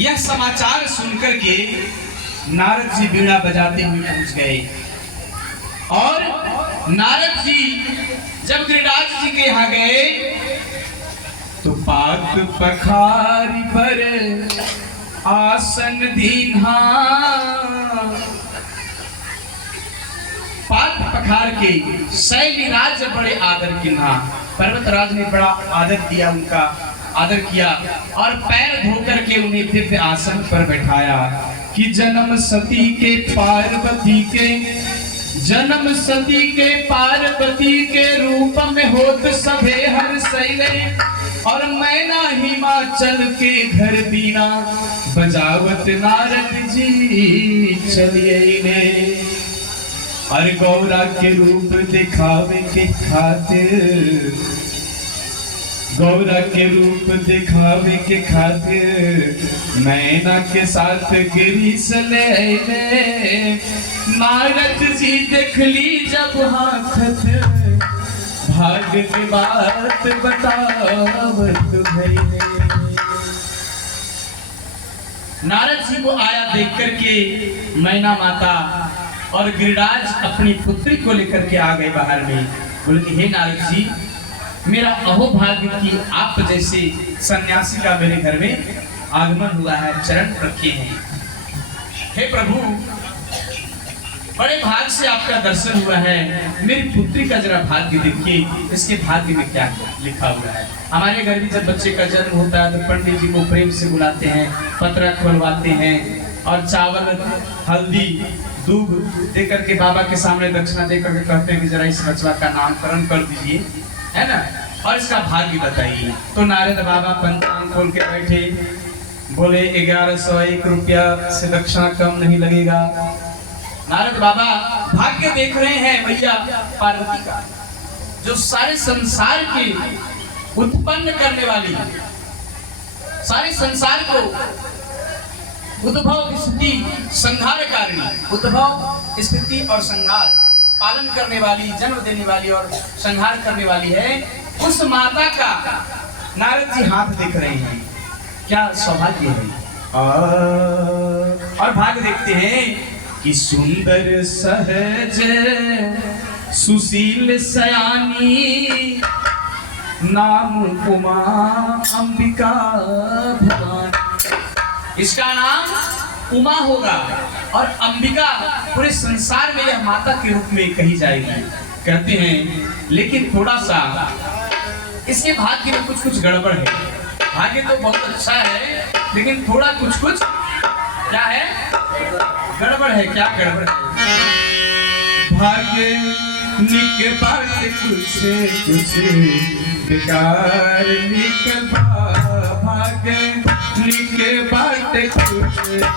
यह समाचार सुनकर के नारद जी बीड़ा बजाते हुए पहुंच गए और नारद जी जब गिरिराज जी के यहाँ गए तो पात पखारी पर आसन दीन्हा, पात पखार के शैलीराज बड़े आदर किन्हा, पर्वतराज ने बड़ा आदर दिया, उनका आदर किया और पैर धोकर के उन्हें दिव्य आसन पर बैठाया कि जन्म सती के पार्वती के, जन्म सती के पार्वती के रूप में होत सभे हर सैले और मैना हिमाचल के घर बीना बजावत नारद जी चलिए ने और गौरा के रूप दिखावे के खातिर, गौरा के रूप दिखावे के खातिर मैना के साथ गिरीश ले ले। नारद जी देख ली जब हाथ भाग की बात बतावत भइले। नारद जी को आया देख करके मैना माता और गिरिराज अपनी पुत्री को लेकर के आ गए बाहर में। बोले कि हे नारद जी, मेरा अहोभाग्य कि आप जैसे सन्यासी का मेरे घर में आगमन हुआ है, चरण रखे हैं। हे प्रभु, बड़े भाग्य से आपका दर्शन हुआ है। मेरी पुत्री का जरा भाग्य देखिए, इसके भाग्य में क्या लिखा हुआ है। हमारे घर में जब बच्चे का जन्म होता है तो पंडित जी को प्रेम से बुलाते हैं, पतरा खोलवाते हैं और चावल, हल्दी, दूध देकर के बाबा के सामने दक्षिणा देकर के कहते हैं कि जरा इस बच्चा का नामकरण कर दीजिए, है ना, और इसका भाग्य बताइए। तो नारद बाबा पंचांग खोल के बैठे, बोले 1101 रुपया से दक्षिणा कम नहीं लगेगा। नारद बाबा भाग्य देख रहे हैं मैया पार्वती का, जो सारे संसार के उत्पन्न करने वाली, सारे संसार को उद्भव स्थिति संहार कारिणी, उद्भव स्थिति और संहार पालन करने वाली, जन्म देने वाली और संहार करने वाली है, उस माता का नारद जी हाथ देख रहे हैं। क्या सौभाग्य है। और भाग्य देखते हैं कि सुंदर सहज सुशील सयानी नाम उमा अंबिका भवानी। इसका नाम उमा होगा और अंबिका पूरे संसार में यह माता के रूप में कही जाएगी। कहते हैं लेकिन थोड़ा सा इसके भाग्य में कुछ कुछ गड़बड़ है। भाग्य तो बहुत अच्छा है लेकिन थोड़ा कुछ कुछ क्या है, गड़बड़ है। क्या गड़बड़ है? भाग्य निक बाट कुछ कुछ बेकार निक, भाग्य निक बाट कुछ कुछ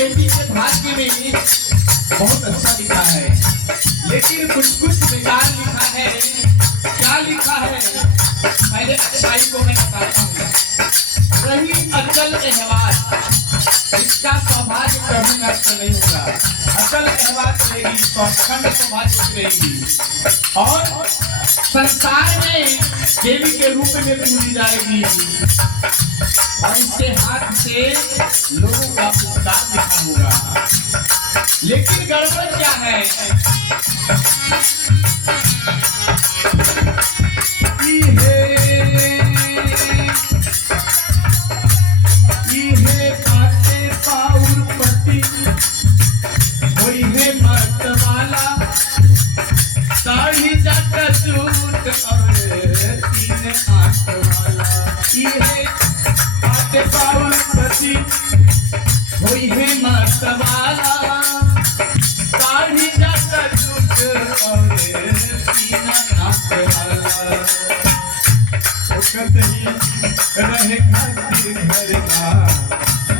बेटी के भाग्य में बहुत अच्छा लिखा है, लेकिन कुछ बेकार लिखा है। क्या लिखा है? पहले अच्छाई को मैं बताता हूँ। रही अचल एहवाल, इसका सौभाग्य कभी नष्ट नहीं होगा। अचल एहवाल रहेगी, अखंड सौभाग्य रहेगी और संसार में देवी के रूप में पूजी जाएगी और इसके हाथ से लोगों का उपकार लिखा होगा। लेकिन गड़बड़ क्या है? रहे खातिर घर का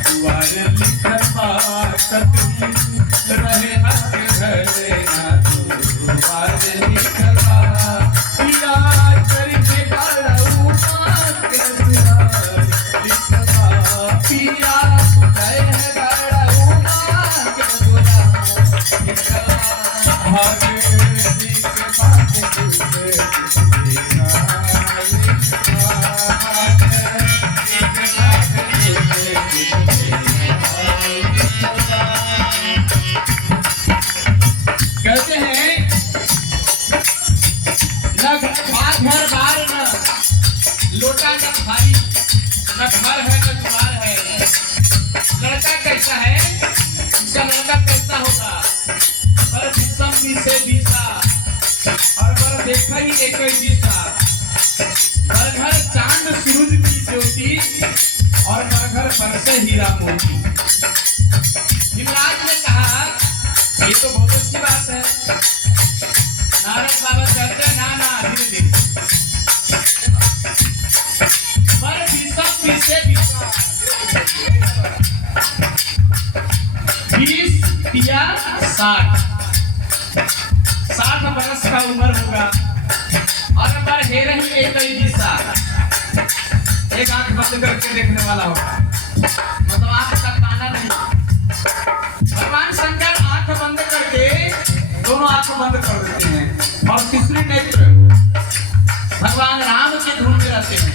दुआर लिखल रहे घर दुआर लिखल याद करके बड़ा उमार के दुआर लिखल पिया है बड़ा उमार के दुआर लिखल भागे के बात कहते हैं घर बार न लोटा न भारी, न घर है न द्वार है। लड़का कैसा है? इसका लड़का कैसा होगा? पर विषम से बीसा और पर देखा ही एक दिशा। पर घर चांद सूरज की ज्योति और पर घर बरसे हीरा मोती। हिमराज ने कहा ये तो बहुत अच्छी बात है। नारद बाबा कहते हैं ना धीरे धीरे पर विषम से बीसा 20 या 60 बरस का उम्र होगा और पर हे रही एक दिशा। एक आंख बंद करके देखने वाला होगा, मतलब आंख का ताना नहीं। भगवान शंकर आंख बंद करके दोनों आंख बंद कर देते हैं और तीसरी नेत्र भगवान राम के धुन में रहते हैं।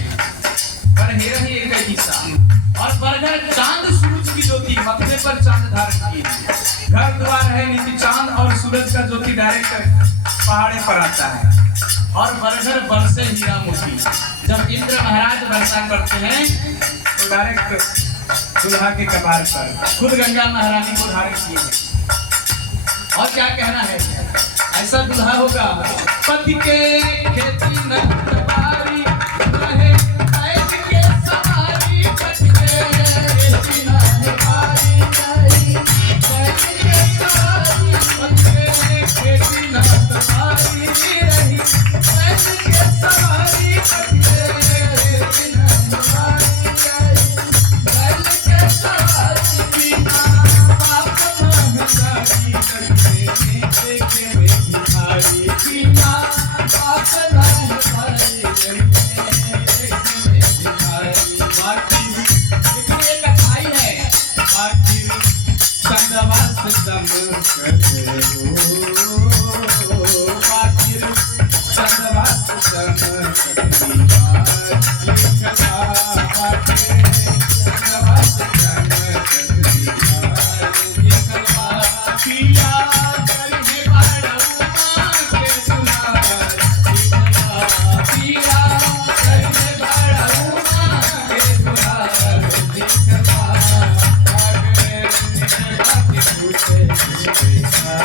पर हे रही एक दिशा और बरगर चांद सूरज की ज्योति, मथुरे पर चांद धारण की। घर द्वार है नीचे चांद और सूरज का ज्योति डायरेक्ट पहाड़े पर आता है और बरगर बरसे हीरा मोती। जब इंद्र महाराज वर्षा करते हैं तो डायरेक्ट दुल्हा के कपार पर खुद गंगा महारानी को धारण किए हैं। और क्या कहना है? ऐसा दुल्हा होगा पति के खेती न बारी रहे ऐस के सवारी, पति के खेती न बारी रही ऐस के सवारी, पति के खेती न बारी रही ऐस के सवारी, पति के खेती न बारी रही ऐस के सवारी। बिना बाप महतारी करके के में भिखारी, बिना बाप महतारी करके में भिखारी। बाकी लेकिन एक अच्छाई है, बाकी चंदवा से सम करते हो, बाकी चंदवा से सम करती बात लिखवा, बाकी चंदवा से सम करती बात लिखवा। पिया करके बड़ा उमार के दुआर लिखवा, पिया करके बड़ा उमार के दुआर लिखवा। आगे बात पूछे लिखवा,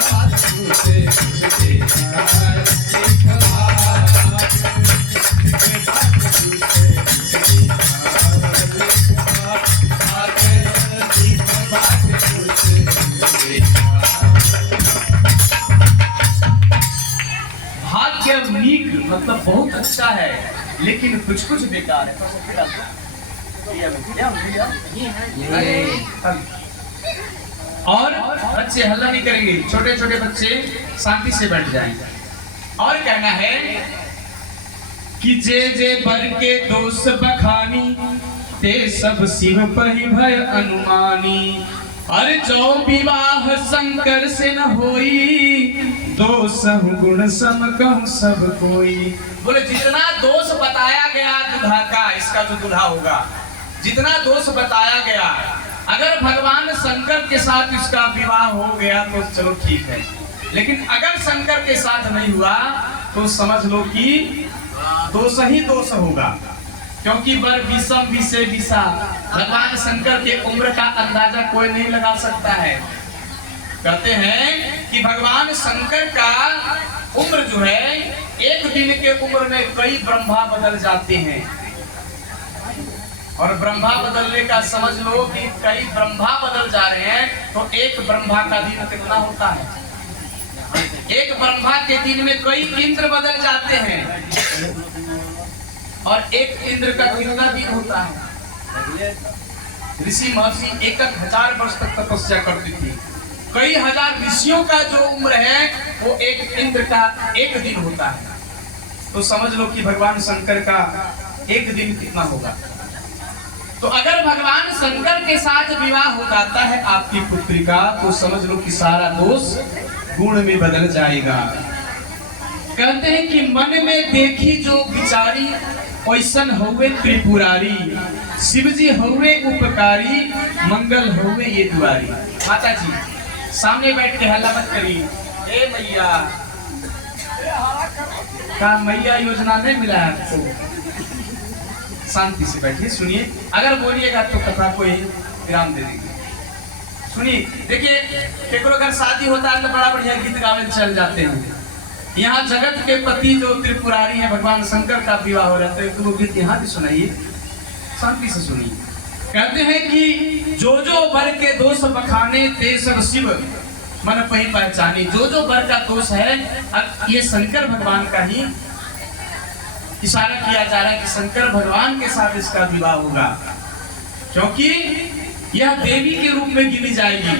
आगे बात पूछे भाग्य नीक मतलब बहुत अच्छा है, लेकिन कुछ बेकार है। और बच्चे हल्ला नहीं करेंगे, छोटे छोटे बच्चे शांति से बैठ जाएंगे। और कहना है कि जे जे बर के दोष बखानी ते सब शिव पहि भय अनुमानी। अरे जो विवाह शंकर से न होई दोष गुण सम कहूं सब कोई। बोले जितना दोष बताया गया दुल्हा का, इसका जो दुल्हा होगा, जितना दोष बताया गया, अगर भगवान शंकर के साथ इसका विवाह हो गया तो चलो ठीक है, लेकिन अगर शंकर के साथ नहीं हुआ तो समझ लो कि दोष ही दोष होगा, क्योंकि बर विषम विषय विषा। भगवान शंकर के उम्र का अंदाजा कोई नहीं लगा सकता है। कहते हैं कि भगवान शंकर का उम्र जो है, एक दिन के उम्र में कई ब्रह्मा बदल जाते हैं। और ब्रह्मा बदलने का समझ लो कि कई ब्रह्मा बदल जा रहे हैं, तो एक ब्रह्मा का दिन कितना होता है? एक ब्रह्मा के दिन में कई इंद्र बदल जाते हैं। और एक इंद्र का कितना दिन होता है? ऋषि महर्षि 1000 वर्ष तक तपस्या करती थी। कई हजार ऋषियों का जो उम्र है वो एक इंद्र का एक दिन होता है। तो समझ लो कि भगवान शंकर का एक दिन कितना होगा। तो अगर भगवान शंकर के साथ विवाह हो जाता है आपकी पुत्री का, तो समझ लो कि सारा दोष गुण में बदल जाएगा। कहते हैं कि मन में देखी जो विचारी ओइसन होवे त्रिपुरारी। शिवजी होवे उपकारी, मंगल होवे ये दुआरी। माता जी सामने बैठ के हल्ला मत करिए। ए मैया का मैया योजना नहीं मिला है आपको? शांति से बैठिए, सुनिए। अगर बोलिएगा तो कथा को विराम दे देंगे। सुनिए, देखिए केकरो अगर शादी होता है तो बड़ा बढ़िया गीत गावे चल जाते हैं। यहाँ जगत के पति जो त्रिपुरारी हैं भगवान शंकर का विवाह हो रहा है, तो वो गीत यहाँ भी सुनाइए, शांति से सुनिए। कहते हैं कि जो जो बर के दोष बखाने ते सब शिव मन पही पहचानी। जो जो बर का दोष है, ये शंकर भगवान का ही इशारा किया जा रहा है कि शंकर भगवान के साथ इसका विवाह होगा, क्योंकि यह देवी के रूप में गिनी जाएगी।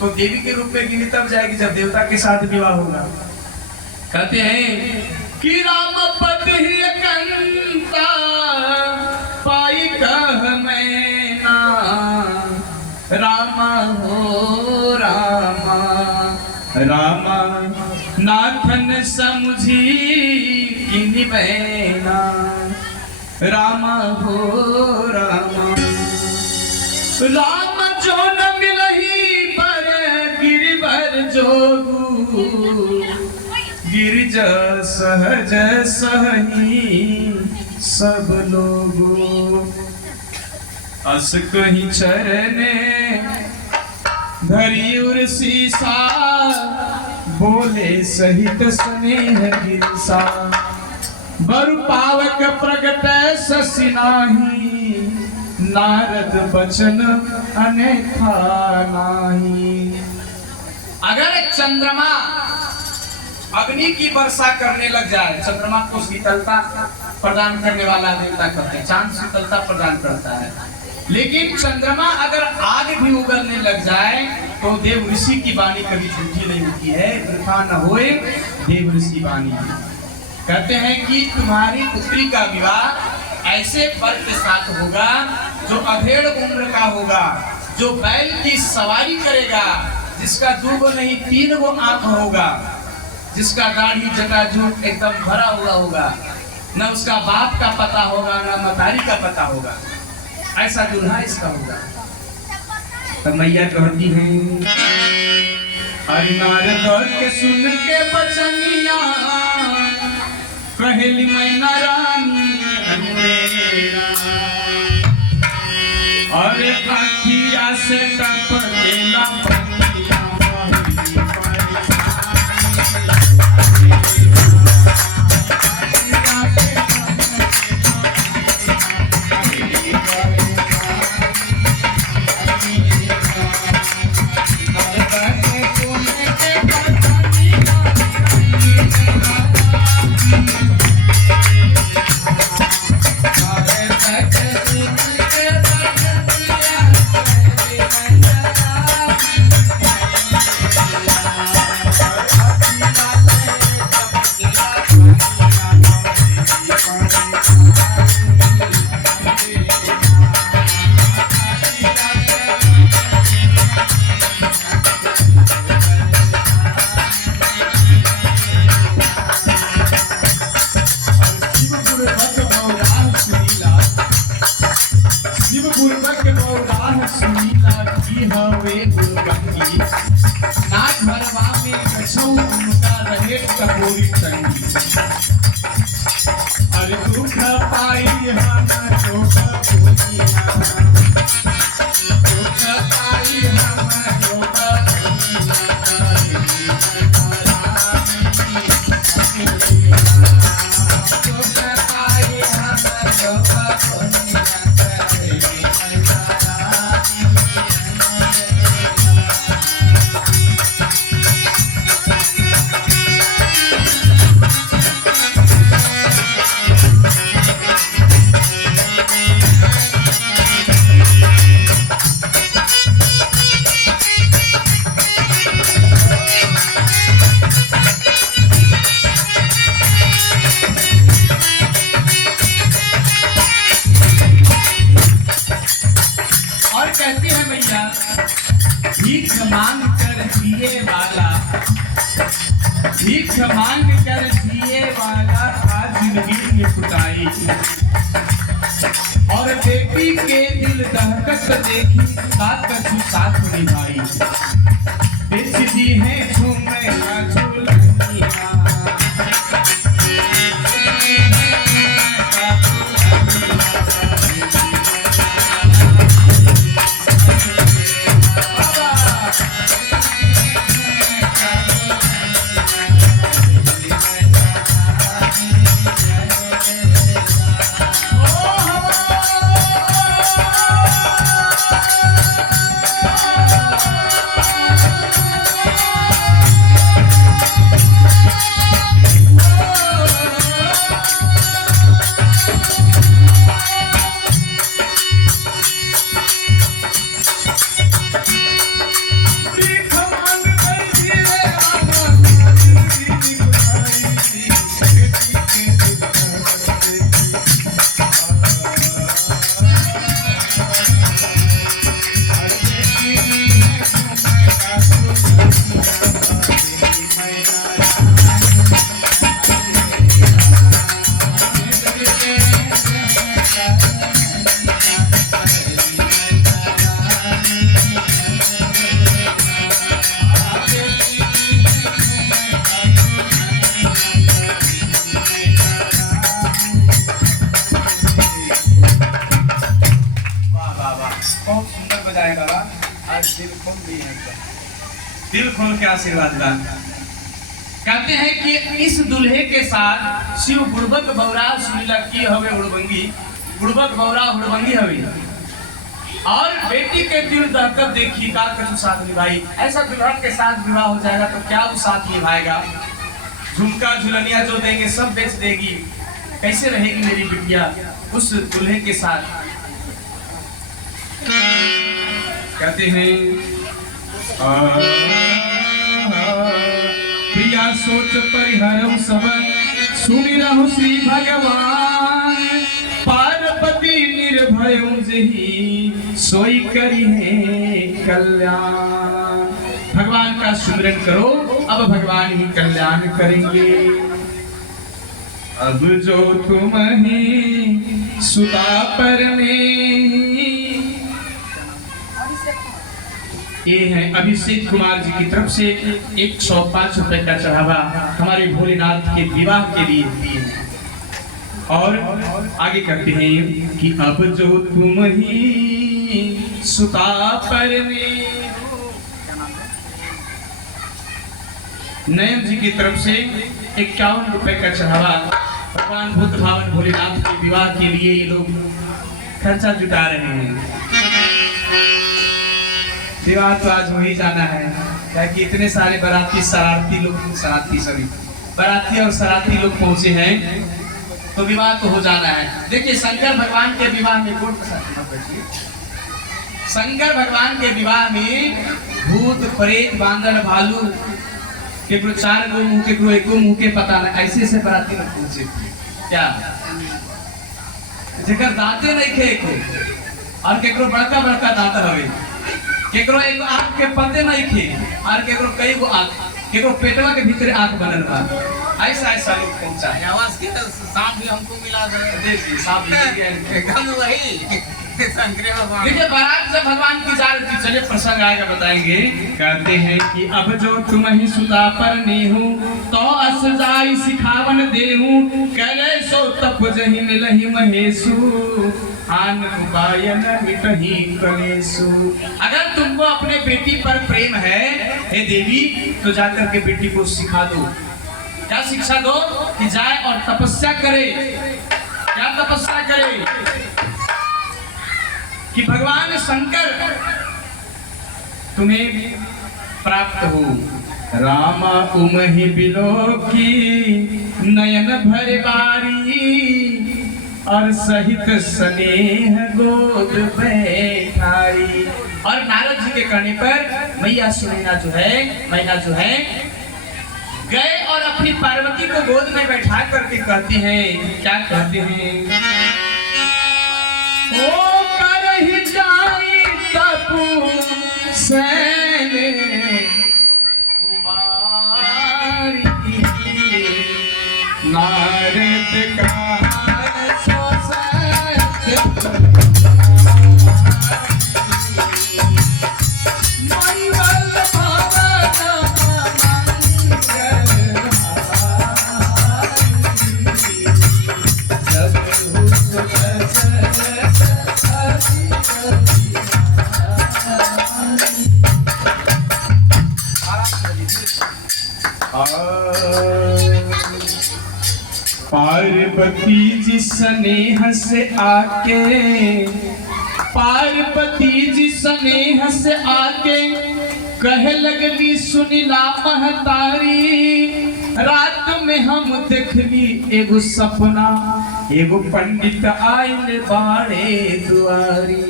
तो देवी के रूप में गिनी तब जाएगी जब देवता के साथ विवाह होगा। कहते हैं कि राम पद ही कंता पाई कह मैना, रामा हो रामा, रामा नाथन समझी किनी बहना, रामा हो रामा। राम जो न मिलही पर गिरिवर जोगू, गिरिज सहज सही सब लोगो। अस कहीं चरने धरी उर सीसा, बोले सहित स्नेह गिरसा। बरु पावक प्रगट ससी नाही, नारद बचन अनेथा नाही। अगर चंद्रमा अग्नि की वर्षा करने लग जाए, चंद्रमा को शीतलता प्रदान करने वाला देवता कहते हैं, चांद शीतलता प्रदान करता है, लेकिन चंद्रमा अगर आग भी उगलने लग जाए तो देव ऋषि की वाणी कभी झूठी नहीं होती है। वृथा न होए देव ऋषि वाणी। कहते हैं कि तुम्हारी पुत्री का विवाह ऐसे वर के साथ होगा जो अधेड़ उम्र का होगा, जो बैल की सवारी करेगा, जिसका 2 नहीं 3 आंख होगा, जिसका दाढ़ी जटाजूट एकदम भरा हुआ होगा, न उसका बाप का पता होगा न मतारी का पता होगा, ऐसा दूल्हा इसका होगा। तो मैया कहती है हरि नारद के सुन के बचनिया, कहली मैना रानी अरे आखिया से टपकेला के दुख पाई हम दुख भूलिया दुख पाई हम दुख भीख मांग कर जिए वाला भीख मांग कर जिए वाला था जिंदगी में कुटाई और बेटी के दिल दहकत देखी साथ कछु साथ निभाई बेच दी है झूमे ना झूलनिया दिल खोल के आशीर्वाद दान कहते हैं कि इस दुल्हे के साथ शिव गुड़बक बौरा सुनीला की हवे उड़बंगी गुड़बक बौरा उड़बंगी हवे और बेटी के दिल दहकत देखी का कछु साथ निभाई। ऐसा दुल्हन के साथ विवाह हो जाएगा तो क्या वो साथ निभाएगा? झुमका झुलनिया जो देंगे सब बेच देगी, कैसे रहेगी मेरी बिटिया उस दुल्हे के साथ? कहते हैं प्रिया सोच परिहरऊ सब सुनि रहु श्री भगवान पार्वती निर्भयऊ जही सोई करी है कल्याण। भगवान का सुमिरन करो, अब भगवान ही कल्याण करेंगे। अब जो तुम ही सुता पर में ये है अभिषेक कुमार जी की तरफ से 105 रुपए का चढ़ावा हमारे भोलेनाथ के विवाह के लिए दिए और आगे कहते हैं कि अब जो तुम ही सुता पर में नयन जी की तरफ से 51 रुपए का चढ़ावा भगवान बुद्ध भावन भोलेनाथ के विवाह के लिए ये लोग खर्चा जुटा रहे हैं। विवाह तो आज हो ही जाना है, क्योंकि इतने सारे बाराती सभी बाराती और शरारती लोग पहुंचे हैं, तो विवाह तो हो जाना है। देखिए शंकर भगवान के विवाह में शंकर भगवान के विवाह में भूत प्रेत बांदर भालू केकरो 4 गो मुंह केकरो 1 गो मुंह के पता नहीं, ऐसे से बाराती लोग पहुंचे क्या जेकर दांते नहीं खे और केकरो बड़का बड़का दांत हवे, केकरो एक आंख के पते नहीं थे और केकरो कई गो आंख, केकरो पेटवा के भीतर आंख बनल बा। ऐसा ऐसा लोग पहुंचा है। आवाज के सांप भी हमको मिला देखिए सांप एकदम वही शंकर भगवान। देखिए बारात जब भगवान की जा रही थी, चलिए प्रसंग आएगा बताएंगे। कहते हैं कि अब जो तुम ही सुता पर नेहू तो अस जाई सिखावन देहू करे सो तप जहि मिलहि महेशु आन उपायन मिटहि कलेशु। अगर तुमको अपने बेटी पर प्रेम है हे देवी, तो जाकर के बेटी को सिखा दो। क्या शिक्षा दो? कि जाए और तपस्या करे। क्या तपस्या करे? कि भगवान शंकर तुम्हें प्राप्त हो। रामा उमहि बिलोकी नयन भर बारी और सहित स्नेह गोद बैठाई। और नारद जी के कहने पर मैया सुनैना जो है गए और अपनी पार्वती को गोद में बैठा करके कहते हैं, क्या कहते हैं? ओ करहि जाई तपु सैन कुमारी नारद का पार्वती जी स्नेह से आके, पार्वती जी स्नेह से आके कहे लगली सुनिला महतारी। रात में हम देखली एगो सपना, एगो पंडित आइल बाड़े दुआरी।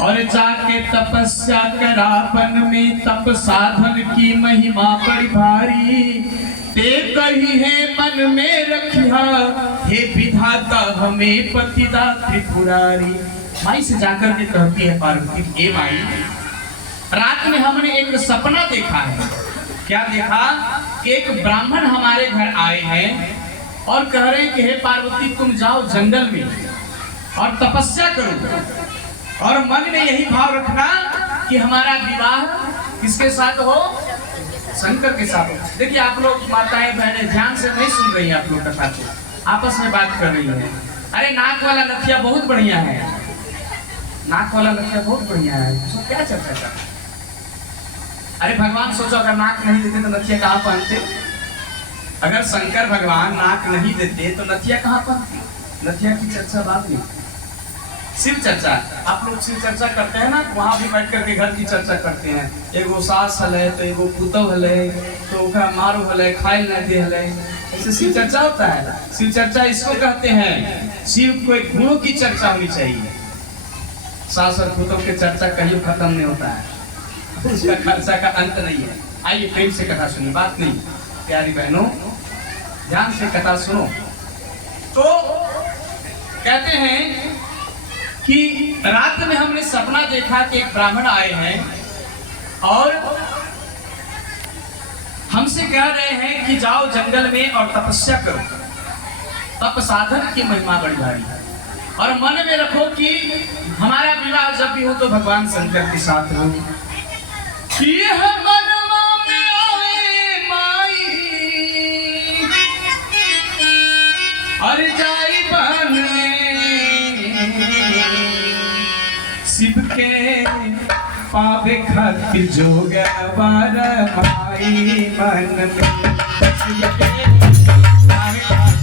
और जाके तपस्या करा वन में, तप साधन की महिमा बड़ी भारी। ते कही है मन में रखिया, हे विधाता हमें पतिदा त्रिपुरारी। माई से जाकर के कहती है पार्वती, ए माई, रात में हमने एक सपना देखा है। क्या देखा? कि एक ब्राह्मण हमारे घर आए हैं और कह रहे हैं कि हे पार्वती तुम जाओ जंगल में और तपस्या करो और मन में यही भाव रखना कि हमारा विवाह किसके साथ हो? शंकर के साथ। देखिए आप लोग माताएं बहनें ध्यान से नहीं सुन रही हैं, आप लोग कथा को आपस में बात कर रही हैं। अरे नाक वाला नथिया बहुत बढ़िया है, नाक वाला नथिया बहुत बढ़िया है, तो क्या चर्चा कर? अरे भगवान सोचो अगर नाक नहीं देते तो नथिया कहाँ पहनते? अगर शंकर भगवान नाक नहीं देते तो नथिया कहाँ पहनते? नथिया की चर्चा बात नहीं। शिव चर्चा, आप लोग शिव चर्चा करते हैं ना, वहाँ भी बैठ करके घर की चर्चा करते हैं। एगो सास हले तो एगो पुतव हले तो ओकरा मारो हले, खाए न दे हले, ऐसे शिव चर्चा होता है। शिव चर्चा इसको कहते हैं, शिव को एक गुणों की चर्चा होनी चाहिए। सास और पुतव की चर्चा कहीं खत्म नहीं होता है, उसका खर्चा का अंत नहीं है। आइए प्रेम से कथा सुनिए, बात नहीं प्यारी बहनों ध्यान से कथा सुनो। तो कहते हैं कि रात में हमने सपना देखा कि एक ब्राह्मण आए हैं और हमसे कह रहे हैं कि जाओ जंगल में और तपस्या करो। तप साधन की महिमा बड़ी भारी और मन में रखो कि हमारा विवाह जब भी हो तो भगवान शंकर के साथ हो। मनवा में आए माई और जाई बन में शिव के पावे खातिर जोगवार माई मन में। शिव के पावे खातिर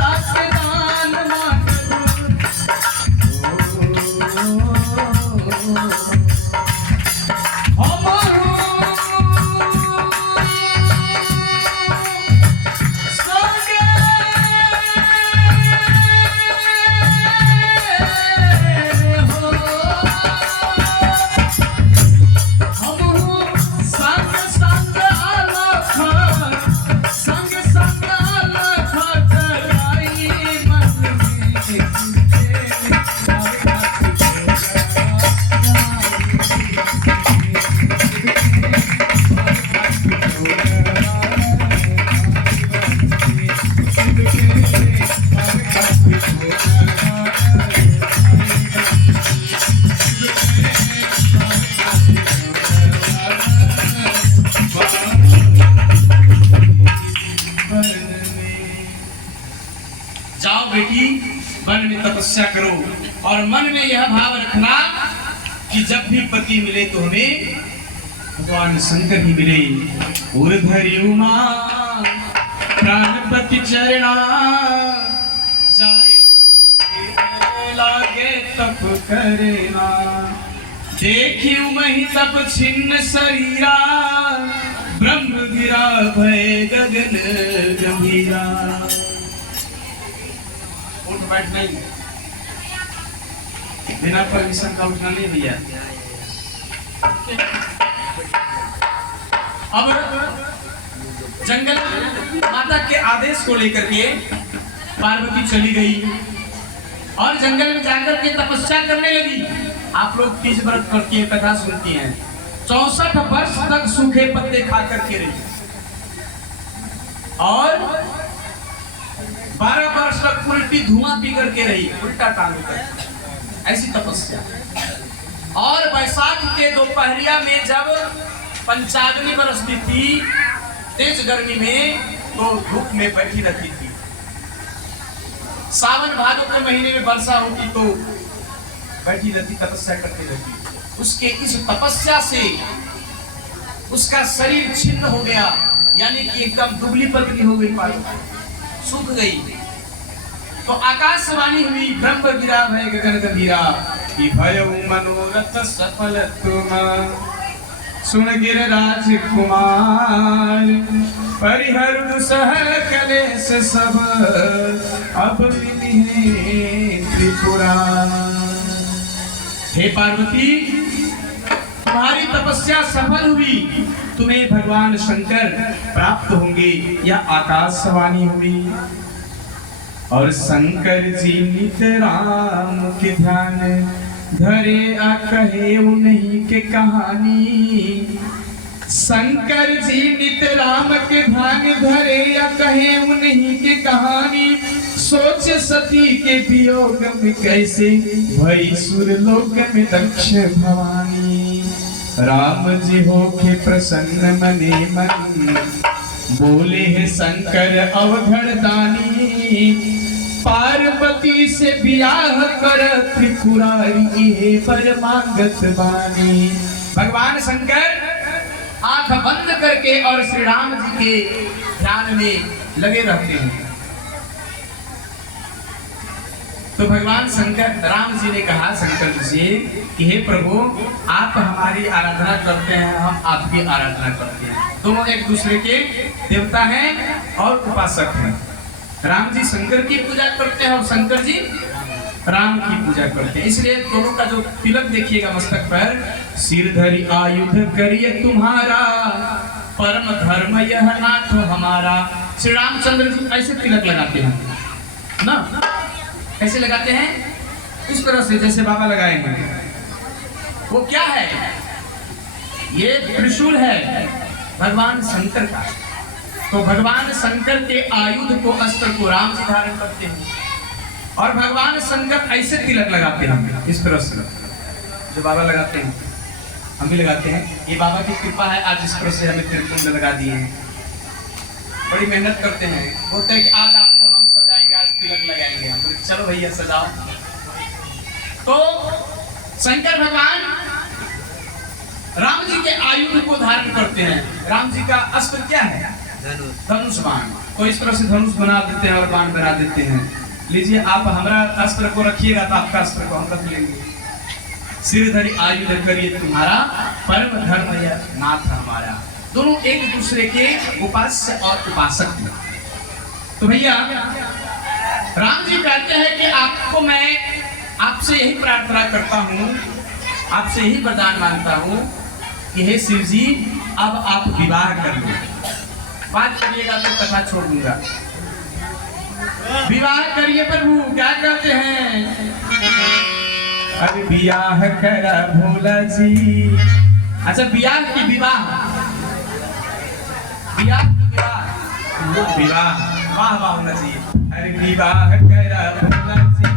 तोहरा के दान मांगब जाओ बेटी, मन में तपस्या करो और मन में यह भाव रखना कि जब भी पति मिले तो हमें भगवान शंकर ही मिले। उर्धरि उमा प्राणपति चरणा जाय लागे तप करना, देखियो मही तप छिन्न शरीरा, ब्रह्म गिरा भय गगन गंभीरा। उठ बैठ नहीं, बिना परमिशन का उठना नहीं भैया। अब जंगल माता के आदेश को लेकर के पार्वती चली गई और जंगल में जाकर के तपस्या करने लगी। आप लोग तीज व्रत करती हैं, कथा सुनती हैं। 64 वर्ष तक सूखे पत्ते खा करके रही और 12 वर्ष तक उल्टी धुआं पी करके रही, उल्टा टांग कर, ऐसी तपस्या। और बैसाख के दोपहरिया में जब पंचाग्नि बरसती थी तेज गर्मी में, तो धूप में बैठी रहती थी। सावन भादों के महीने में वर्षा होती तो बैठी रहती, तपस्या करती रहती। उसके इस तपस्या से उसका शरीर छिन्न हो गया, यानी कि एकदम दुबली पतली हो गई, सूख गई। तो आकाशवाणी हुई, ब्रह्म गिरा भय गगन गंभीरा, कि भयो मनोरथ सफल तुम, सुन गिरिराज कुमार, परिहर दुसह कलेश सब, अब मिलिए त्रिपुरा। हे पार्वती, तुम्हारी तपस्या सफल हुई, तुम्हें भगवान शंकर प्राप्त होंगे, यह आकाशवाणी हुई। और शंकर जी नित राम के ध्यान धरे, आ कहे उन्हीं के कहानी। शंकर जी नित राम के ध्यान धरे, आ कहे उन्हीं के कहानी। सोच सती के वियोग में कैसे, भई सुरलोक में दक्ष भवानी। राम जी हो के प्रसन्न मने मन, बोले है शंकर अवघड़ दानी। पार्वती से ब्याह कर त्रिपुरारी, पर मांगत बानी। भगवान शंकर आंख बंद करके और श्री राम जी के ध्यान में लगे रहते हैं। तो भगवान शंकर, राम जी ने कहा शंकर जी से कि हे प्रभु, आप हमारी आराधना करते हैं, हम आपकी आराधना करते हैं। दोनों एक दूसरे के देवता हैं और उपासक हैं। राम जी शंकर की पूजा करते हैं और शंकर जी राम की पूजा करते हैं। इसलिए दोनों का जो तिलक देखिएगा मस्तक पर, सिर धरि आयुध करिए तुम्हारा, परम धर्म यह नाथ हमारा। श्री रामचंद्र जी ऐसे तिलक लगाते हैं ना, कैसे लगाते हैं? इस तरह से, जैसे बाबा लगाए हैं। वो क्या है? ये त्रिशूल है भगवान शंकर का। तो भगवान शंकर के आयुध को, अस्त्र को राम जी धारण करते हैं और भगवान शंकर ऐसे तिलक लगाते हैं, इस तरह से जो बाबा लगाते हैं हम भी लगाते हैं। ये बाबा की कृपा है, आज इस तरह से हमें त्रिकुंड लगा दिए हैं। बड़ी मेहनत करते हैं, बोलते हैं कि आज आपको हम सजाएंगे, आज तिलक लगाएंगे। हम बोले चलो भैया सजाओ। तो शंकर भगवान राम जी के आयुध को धारण करते हैं। राम जी का अस्त्र क्या है? धनुष बाण। तो इस तरह से धनुष बना देते हैं और बाण बना देते हैं। लीजिए आप हमारा अस्त्र को रखिएगा तो आपका अस्त्र को हम रख लेंगे। सिरधरि आयुध करिए तुम्हारा, परम धर्म यह नाथ हमारा। दोनों एक दूसरे के उपास्य और उपासक हैं। तो भैया राम जी कहते हैं कि आपको मैं आपसे यही प्रार्थना करता हूँ, आपसे यही वरदान मांगता हूँ कि हे शिव जी अब आप विवाह कर लो। बात करिएगा तो कथा छोड़ दूंगा। विवाह करिए प्रभु। क्या कहते हैं? अरे विवाह करा भोला जी। अच्छा विवाह की विवाह, विवाह की विवाह, विवाह, वाह वाह भोला जी। अरे विवाह करा भोला जी,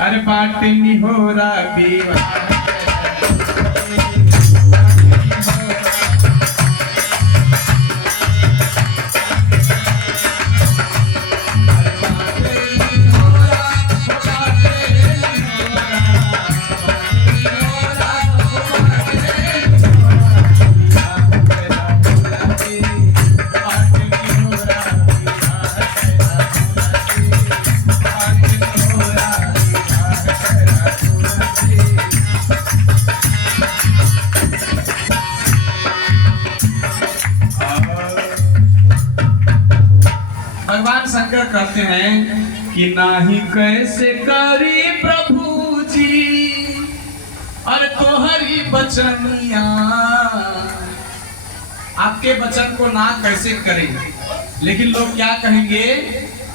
अरे बाटनी हो रहा विवाह। भगवान शंकर कहते हैं कि नाही कैसे करी प्रभु जी, और तोहरी बचनिया। आपके वचन को ना कैसे करें, लेकिन लोग क्या कहेंगे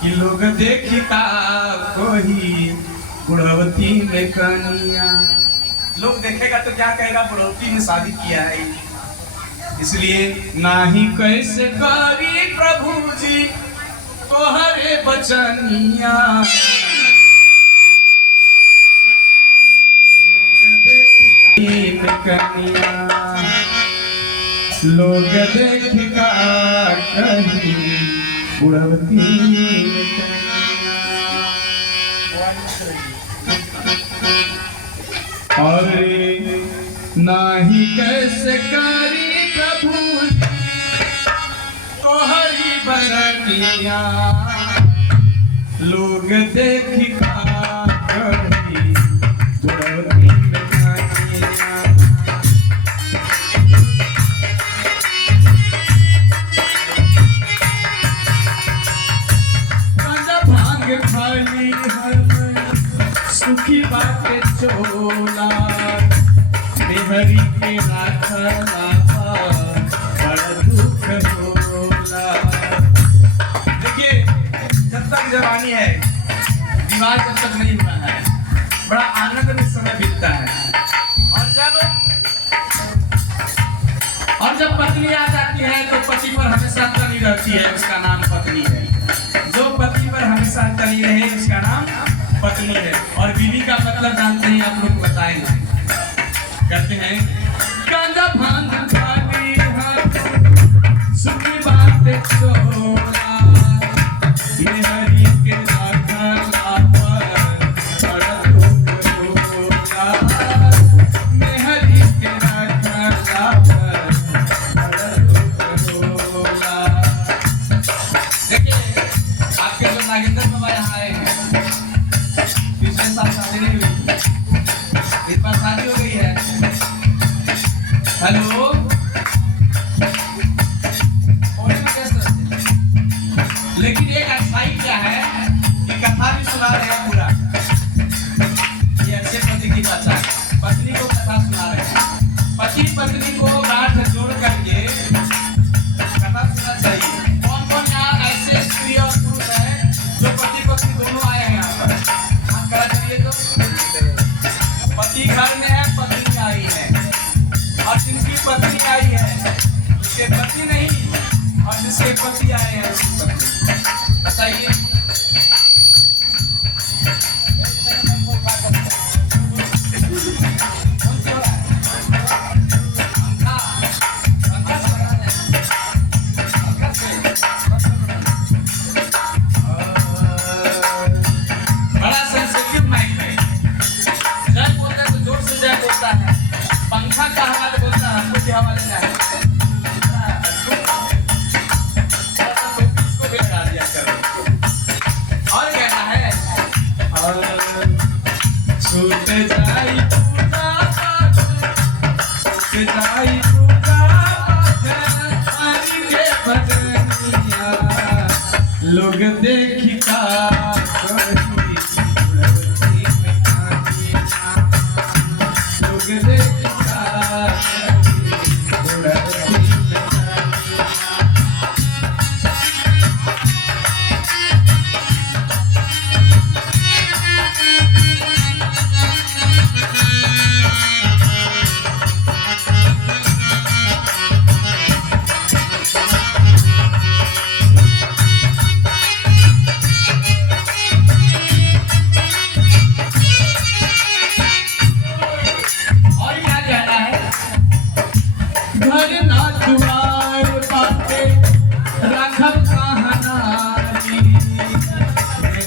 कि लोग देखिता कोई बुढ़वती में कनिया। लोग देखेगा तो क्या कहेगा, बुढ़वती में शादी किया है। इसलिए नाही कैसे करी प्रभु जी तोहरे बचनिया। लोग देखिका कहीं बुढ़वती में कनिया। और नाही कैसे करी प्रभु तोहरी बचनिया। लोग देखिका कहीं बुढ़वती में कनिया। भांग खाली हर सुखी बातें चोला, मेहरी के राखला बड़ा दुख होला। देखिए जब तक जवानी है, विवाह जब तक नहीं हुआ है, बड़ा आनंद में समय बीतता है। और जब पत्नी आ जाती है तो पति पर हमेशा तनी रहती है, उसका नाम पत्नी है। जो पति पर हमेशा तनी रहे उसका नाम पत्नी है। और बीवी का मतलब जानते हैं आप लोग, बताएंगे। कहते हैं गांजा भांग खाली हाथ सुखी बातें चोला, मेहरी के राखला पर बड़ा दुख होला। मेहरी के राखला पर बड़ा दुख होला। देखिए आपके जो नागेंद्र बाबा यहाँ आए हैं, पिछले साल शादी नहीं हुई, इस बार शादी हो गई है। हेलो, लेकिन एक अच्छाई क्या है कि कथा भी सुना रहे हैं पूरा। ये अच्छे पति की पहचान, पत्नी को कथा सुना रहे हैं। पति पत्नी को गांठ जोड़ करके कथा सुनना चाहिए। कौन कौन यहाँ ऐसे स्त्री और पुरुष है जो पति पत्नी दोनों आए हैं यहाँ पर? आप करा करिए तो। पति घर में है, पत्नी आई है, और जिनकी पत्नी आई है उसके पति नहीं, और जिसके पति आए हैं उसकी पत्नी। बताइए बड़ा सेंसिटिव माइक है। जय बोलते तो जोर से जय बोलता है, पंखा का हवाले बोलता है, हमको के हवाले ना है।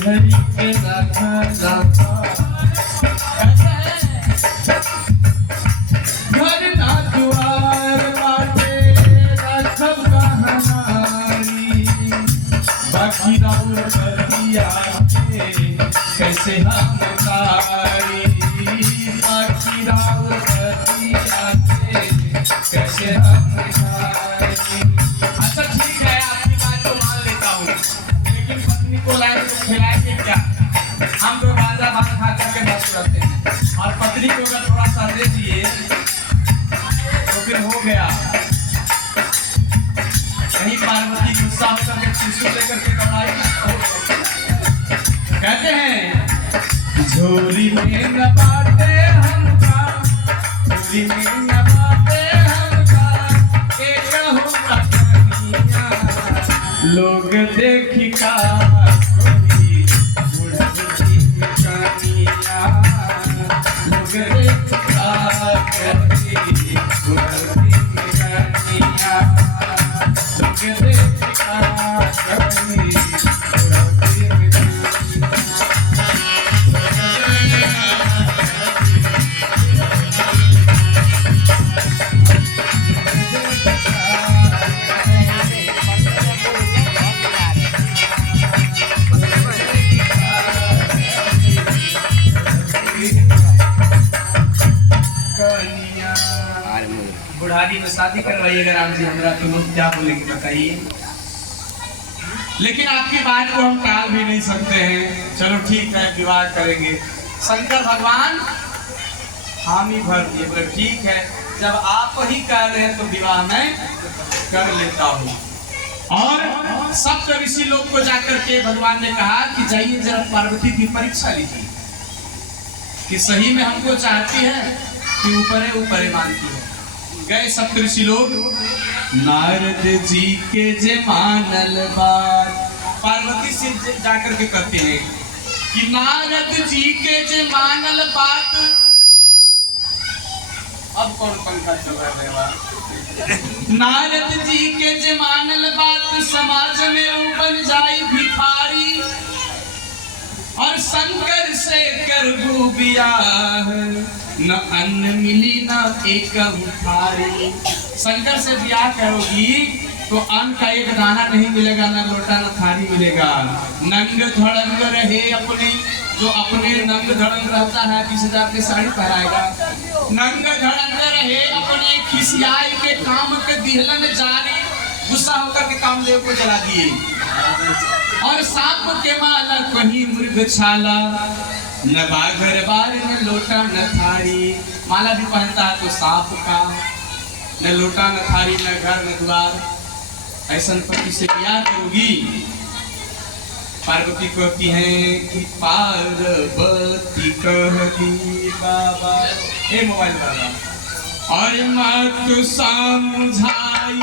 धरी के रखा जाता घर ना द्वार बाटे रखब कहानी बाकी राउर करिया के कैसे हम तारी बाकी राउर करिया के कैसे हम तारी। अच्छा ठीक है, आपकी बात को मान लेता हूँ, लेकिन पत्नी को लाए तो खिलाएंगे क्या? हम तो गांजा भात खा करके बस करते हैं, और पत्नी को अगर थोड़ा सा दे दिए तो फिर हो गया। कहीं पार्वती गुस्सा होकर के शिशु लेकर के दौड़ाई कहते हैं झोली में न बाटे हमका, झोली में न बाटे हमका एक होगा कनिया लोग देखी का कोई बुढ़ी कनिया लोग देखी का कोई बुढ़ी कनिया लोग देखी का कोई बुढ़ारी में शादी करवाइएगा राम जी, हमरा तो लोग क्या बोलेंगे बताइए। लेकिन आपकी बात को हम टाल भी नहीं सकते हैं। चलो ठीक है, विवाह करेंगे। शंकर भगवान हामी भर दिए, बोले ठीक है, जब आप ही कह रहे हैं तो विवाह मैं कर लेता हूँ। और सब ऋषि लोग को जाकर के भगवान ने कहा कि जाइए जरा पार्वती की परीक्षा लीजिए कि सही में हमको चाहती है कि ऊपरे मानती है। गए सप्तऋषि लोग, नारद जी के जे मानल बात, पार्वती से जाकर के कहते हैं कि नारद जी के जे मानल बात। अब कौन पंखा चल रहा है? नारद जी के जे मानल बात समाज में वो बन जाई भिखारी, और शंकर से करबू बियाह न अन्न मिली न एक थारी। शंकर से ब्याह करोगी तो अन्न का एक दाना नहीं मिलेगा, न लोटा न थारी मिलेगा। नंग धड़ंग रहे अपने, जो अपने नंग धड़ंग रहता है 20,000 की साड़ी पहनाएगा। नंग धड़ंग रहे अपने, खिसियाई के काम के दिहलन जारी, गुस्सा होकर के कामदेव को जला दिए। और सांप के माला कहीं मृग छाला, न बाघर बार न लोटा न थारी। माला भी पहनता है तो सांप का, न लोटा न थारी, न घर न द्वार। ऐसा पति से प्यार करोगी? पार्वती कहती हैं कि पार्वती कहती बाबा, हे मोबाइल वाला, और मत समझाई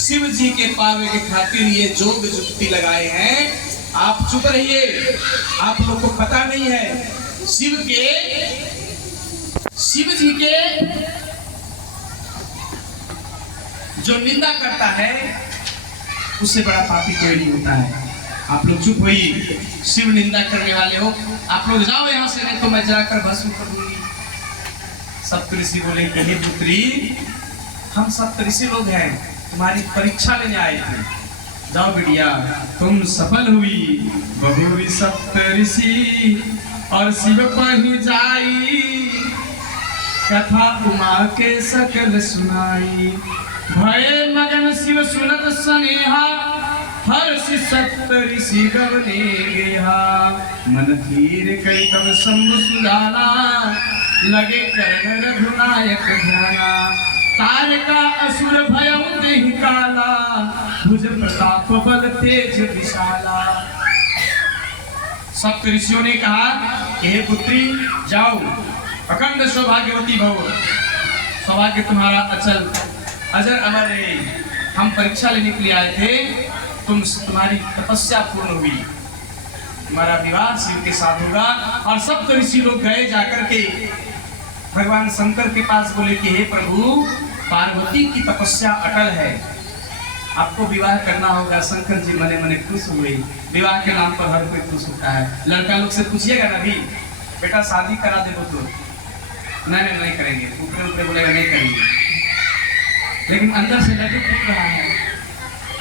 शिव जी के पावे के खातिर ये जोग जुक्ति लगाए हैं। आप चुप रहिए, आप लोग को पता नहीं है शिव जी के जो निंदा करता है उससे बड़ा पापी कोई नहीं होता है। आप लोग चुप होइए, शिव निंदा करने वाले हो आप लोग जाओ यहाँ से, नहीं तो मैं जाकर भस्म कर दूंगी। सप्तऋषि बोले हे पुत्री, हम सप्तऋषि लोग हैं, तुम्हारी परीक्षा लेने आए थे, जाओ बिटिया तुम सफल हुई। बहुवी सप्तऋषि और शिव पहि जाई, कथा उमा के सकल सुनाई। भय मगन शिव सुनत स्नेहा, हर्षि सप्तऋषि गवने गेहा। मन धीर कई कब शंभु सुजाना, लगे करण रघुनायक ध्याना। तारका असुर भयउ देहि काला, भुज प्रताप बल तेज विशाला। सप्तऋषियों ने कहा हे पुत्री जाओ, अखंड सौभाग्यवती भव, सौभाग्य तुम्हारा अचल अजर अमर रहे। हम परीक्षा लेने के लिए आए थे, तुम्हारी तपस्या पूर्ण हुई, तुम्हारा विवाह शिव के साथ होगा। और सप्तऋषि लोग गए जाकर के भगवान शंकर के पास, बोले कि हे प्रभु पार्वती की तपस्या अटल है, आपको विवाह करना होगा। शंकर जी मने मने खुश हुए, विवाह के नाम पर हर कोई खुश होता है। लड़का लोग से पूछिएगा ना भी, बेटा शादी करा दे तो नहीं करेंगे, ऊपर ऊपर बोलेगा नहीं करेंगे, लेकिन अंदर से लड्डू फूट रहा है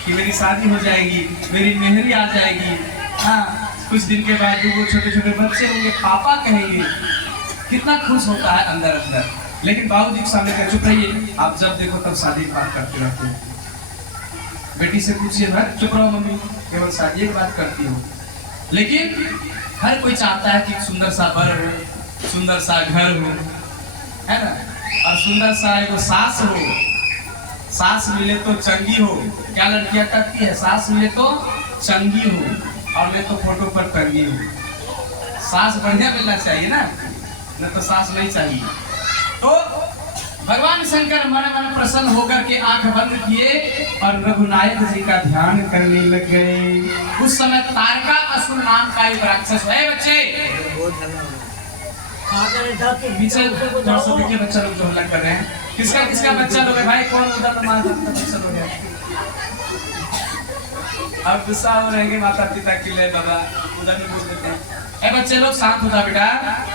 कि मेरी शादी हो जाएगी, मेरी मेहरी आ जाएगी। हाँ, कुछ दिन के बाद दो छोटे छोटे बच्चे होंगे, पापा कहेंगे, कितना खुश होता है अंदर अंदर। लेकिन बाबूजी के सामने कह चुप रहिए, आप जब देखो तब शादी की बात करते रहते हो। बेटी से पूछिए भाई चुप रहो मम्मी, केवल शादी की बात करती हो। लेकिन हर कोई चाहता है कि सुंदर सा बर हो, सुंदर सा घर हो, है ना, और सुंदर सा एगो सास हो। सास मिले तो चंगी हो, क्या लड़कियां करती है, सास मिले तो चंगी हो और मैं तो फोटो पर टंगी हो। सास बढ़िया मिलना चाहिए ना, न तो सास नहीं चाहिए। तो भगवान शंकर मन मन प्रसन्न होकर के आंख बंद किए और रघुनायक जी का ध्यान करने लग गए। उस समय तारका असुर नाम का एक राक्षस है। बच्चे पीछे देखिए, बच्चा लोग जो हल्ला कर रहे हैं, किसका किसका बच्चा लोग है भाई? कौन उधर बच्चा लोग है? अब गुस्सा हो रहेंगे माता पिता के लिए, बाबा उधर में बोल देते हैं। ए बच्चे लोग शांत हो जाओ बेटा,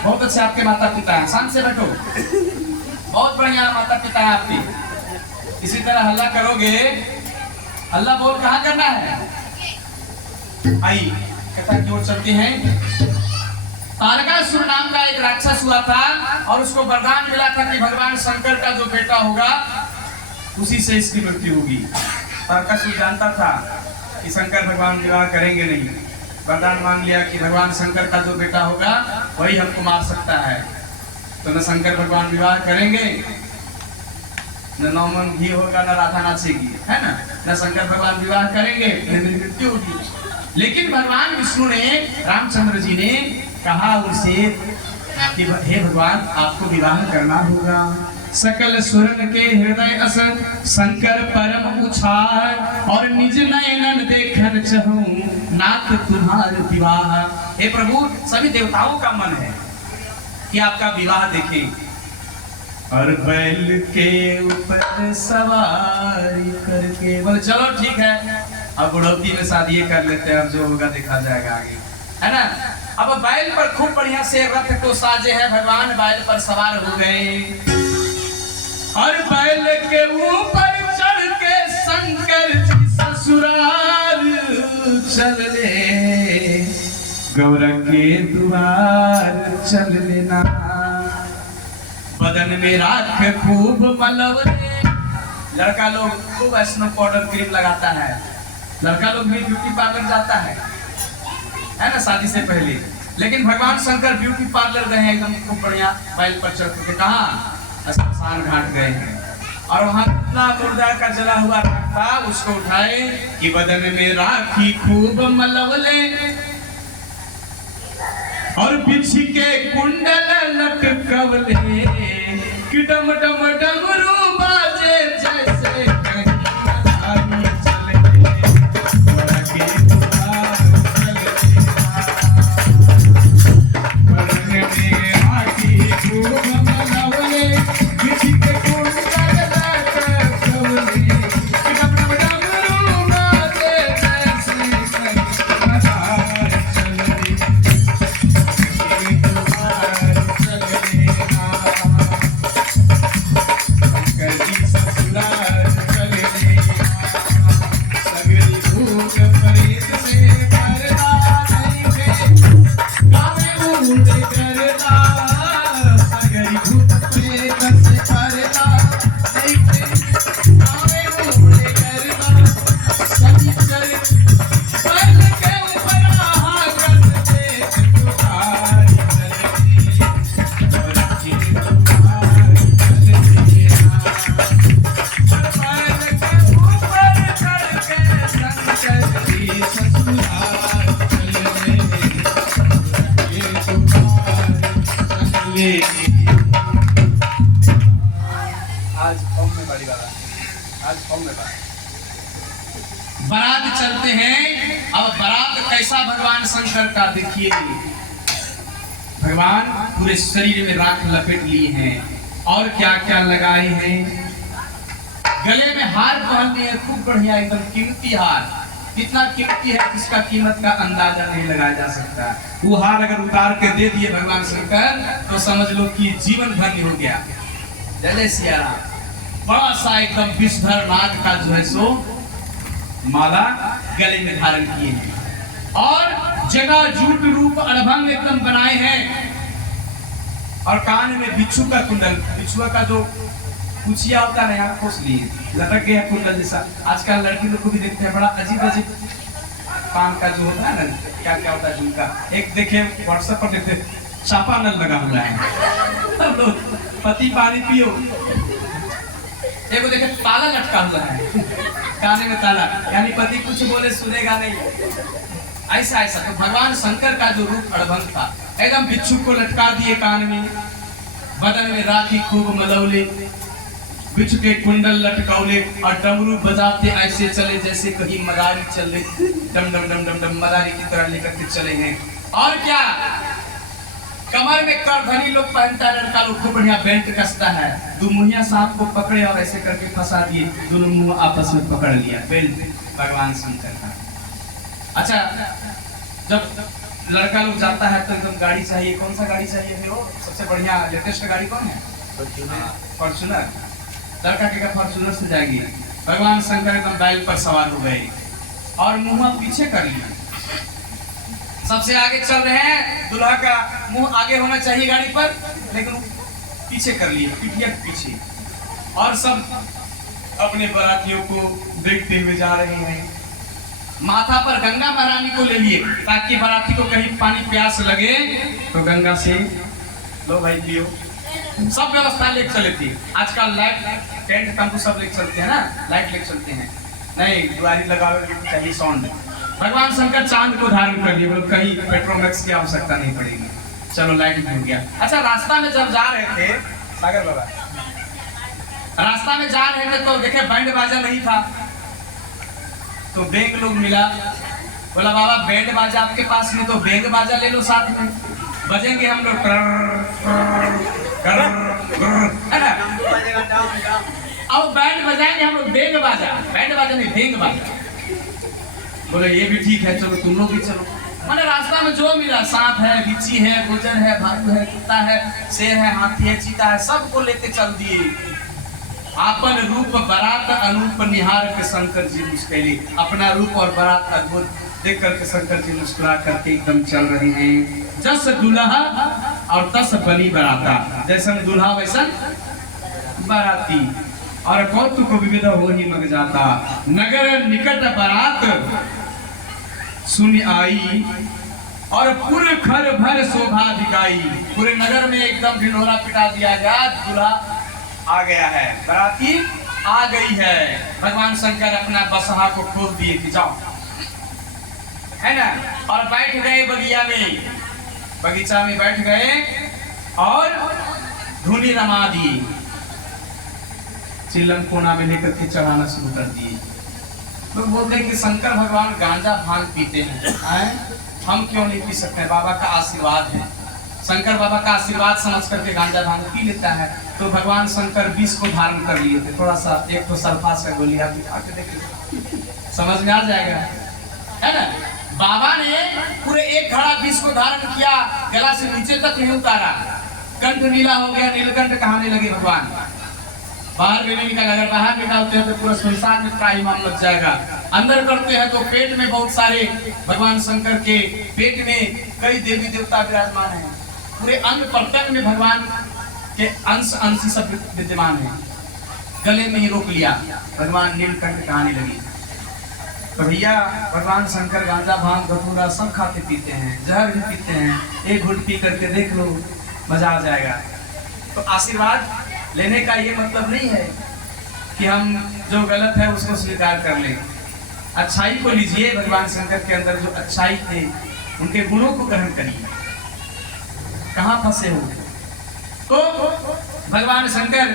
बहुत अच्छे आपके माता पिता हैं, शांत से बैठो, बहुत बढ़िया माता पिता हैं आपके। इसी तरह हल्ला करोगे, हल्ला बोल कहाँ करना है? आई कथा की ओर चलते हैं। तारकासुर नाम का एक राक्षस हुआ था और उसको वरदान मिला था कि भगवान शंकर का जो बेटा होगा उसी से इसकी मृत्यु होगी। तारकासुर जानता था कि शंकर भगवान विवाह करेंगे नहीं, वरदान मांग लिया कि भगवान शंकर का जो बेटा होगा वही हमको मार सकता है। तो न शंकर भगवान विवाह करेंगे, न नौमन घी होगा, न राधा नाचेगी, है ना, न शंकर भगवान विवाह करेंगे, न मेरी मृत्यु होगी। लेकिन भगवान विष्णु ने, रामचंद्र जी ने कहा उनसे कि हे भगवान आपको विवाह करना होगा। सकल सुरन के हृदय अस शंकर परम उछार, और निज नयनन देखन चहूं नाथ तुम्हार विवाह। हे प्रभु सभी देवताओं का मन है कि आपका विवाह देखें। और बैल के ऊपर सवारी करके बोले चलो ठीक है, अब बुढ़ौती में शादी कर लेते हैं, अब जो होगा देखा जाएगा आगे, है ना। अब बैल पर खूब बढ़िया से रथ को साजे है, भगवान बैल पर सवार हो गए और बैल के ऊपर चढ़ के शंकर जी ससुराल चल ले, गौरा के द्वार चल लेना। बदन में राख खूब मलवले, लड़का लोग खूब स्नो पाउडर क्रीम लगाता है, लड़का लोग भी ब्यूटी पार्लर जाता है ना शादी से पहले। लेकिन भगवान शंकर ब्यूटी पार्लर गए हैं एकदम खूब बढ़िया, बैल पर चढ़ के कहाँ शमशान घाट गए हैं और वहां इतना मुर्दा का जला हुआ था उसको उठाए कि बदन में राखी खूब मलवले और बिछी के कुंडल लटकवले कि डम डम डमरू बाजे जैसे कहीं आदमी चले बड़ा के द्वार चले बदन में राखी खूब मलवले बिछी के कुंडल लटकवले कि डम डम डमरू बाजे जैसे कहीं चले बारात चलते हैं। अब बारात कैसा भगवान शंकर का देखिए, भगवान पूरे शरीर में राख लपेट लिए हैं और क्या क्या लगाए हैं, गले में हार पहन लिए खूब बढ़िया एकदम कीमती हार, इतना कीमती है जिसका कीमत का अंदाजा नहीं लगाया जा सकता। वो हार अगर उतार के दे दिए भगवान शंकर तो समझ लो कि जीवन धन्य हो गया। जय सिया राम। बड़ा सा एकदम विषधर नाग का जो है सो माला गले में धारण किए हैं और जगह जूट रूप अड़भंग एकदम बनाए हैं और कान में बिच्छू का कुंडल, बिच्छुआ का जो कुचिया होता है ना यहाँ खोस लिए लटक गया कुंडल जैसा। आजकल लड़की लोग को भी देखते हैं, बड़ा अजीब अजीब कान का जो होता है ना, क्या क्या होता है झुमका। एक देखे व्हाट्सएप पर देखते चापा नल लगा हुआ है, सब लोग पति पानी पियो। एक देखे ताला लटका हुआ है काने में ताला, यानी पति कुछ बोले सुनेगा नहीं। ऐसा ऐसा तो भगवान शंकर का जो रूप अड़भंग था, एकदम बिच्छू को लटका दिए कान में, बदन में राखी खूब मलौले, बिच्छू के कुंडल लटकाउले और डमरू बजाते ऐसे चले जैसे कहीं मदारी चले, डम डम डम डम डम मदारी की तरह लेकर के चले हैं। और क्या कमर में करधनी लोग पहनता है, लड़का लोग को बढ़िया बेल्ट कसता है, दो मुहिया सांप को पकड़े और ऐसे करके फंसा दिए, दोनों मुंह आपस में पकड़ लिया, बेल्ट भगवान शंकर का। अच्छा, जब लड़का लोग जाता है तो एकदम गाड़ी चाहिए, कौन सा गाड़ी चाहिए फिर वो सबसे बढ़िया लेटेस्ट गाड़ी कौन है? फॉर्च्यूनर। लड़का के फॉर्च्यूनर से जाएगी। भगवान शंकर एकदम बैल पर सवार हो गए और मुंह पीछे कर लिया, सबसे आगे चल रहे हैं, दूल्हा का मुंह आगे होना चाहिए गाड़ी पर, लेकिन पीछे कर लिए, पिटिया पीछे, और सब अपने बारातियों को देखते हुए जा रहे हैं। माथा पर गंगा महारानी को ले लिए ताकि बाराती को कहीं पानी प्यास लगे तो गंगा से लो भाई पियो। सब व्यवस्था लेके चले थी। आजकल लाइट टेंट तंबू सब लेके चलते हैं ना, लाइट लेके चलते हैं, नहीं दुआरी लगावे चाहिए साउंड। भगवान शंकर चांद को धारण कर लिए, बोलो कहीं पेट्रोमैक्स की आवश्यकता नहीं पड़ेगी, चलो लाइट भी हो गया। अच्छा रास्ता में जब जा रहे थे सागर बाबा, रास्ता में जा रहे थे तो देखे बैंड बाजा नहीं था, तो बैंड लोग मिला, बोला बाबा बैंड बाजा आपके पास में तो बैंड बाजा ले लो साथ में, बजेंगे हम लोग है ना। अब बैंड बजाएंगे हम लोग, बैंड बाजा, बैंड बाजा नहीं बैंड बाजा। बोले ये भी ठीक है, चलो तुम लोग भी चलो। मैंने रास्ता में जो मिला, सांप है, बिच्छी है, गुजर है, भालू है, कुत्ता है, शेर है, हाथी है, चीता है, सबको लेते चल दिए। आपन रूप बरात अनूप निहार के शंकर जी मुस्कुराए, अपना रूप और बरात अद्भुत देख करके शंकर जी मुस्कुरा करके एकदम चल रहे हैं। जस दुल्हा और तस बनी बराता, जैसा दुल्हा वैसा बाराती, और कौतुक विविध हो ही मग जाता। नगर निकट बारात सुन आई और पूरे घर भर शोभा दिखाई। पूरे नगर में एकदम ढिंढोरा पिटा दिया गया, दूल्हा आ गया है, बाराती आ गई है। भगवान शंकर अपना बसहा को खोल दिए कि जाओ, है ना, और बैठ गए बगिया में, बगीचा में बैठ गए और धुनी रमा दी, चिल्लम कोना में लेकर के चढ़ाना शुरू कर दिए। लोग बोलते हैं कि शंकर भगवान गांजा भांग पीते हैं, हम क्यों नहीं पी सकते? बाबा का आशीर्वाद है, शंकर बाबा का आशीर्वाद समझ करके गांजा भांग पी लेता है। तो भगवान शंकर विष को धारण कर लिए थे, थोड़ा सा एक तो सल्फास का गोली आप आके देखिए, समझ में आ जाएगा, है ना। बाबा ने पूरे एक घड़ा विष को धारण किया, गला से नीचे तक नहीं उतारा, कंठ नीला हो गया, नीलकंठ कहाने लगे भगवान। बाहर भी नहीं निकाला, अगर बाहर निकालते हैं तो पूरा संसार में त्राहिमाम लग जाएगा। अंदर करते हैं तो पेट में बहुत सारे, भगवान शंकर के पेट में कई देवी देवता विराजमान हैं, पूरे अंग प्रत्यंग में भगवान के अंश अंशी सब विद्यमान है। गले में ही रोक लिया, भगवान नीलकंठ कहानी लगी। तो भैया भगवान शंकर गांजा भांग धतूरा सब खाते पीते हैं, जहर भी पीते हैं, एक घुट पी करके देख लो, मजा आ जाएगा। तो आशीर्वाद लेने का ये मतलब नहीं है कि हम जो गलत है उसको स्वीकार कर लें, अच्छाई को लीजिए। भगवान शंकर के अंदर जो अच्छाई थे उनके गुणों को ग्रहण करिए, कहाँ फंसे हो। तो भगवान शंकर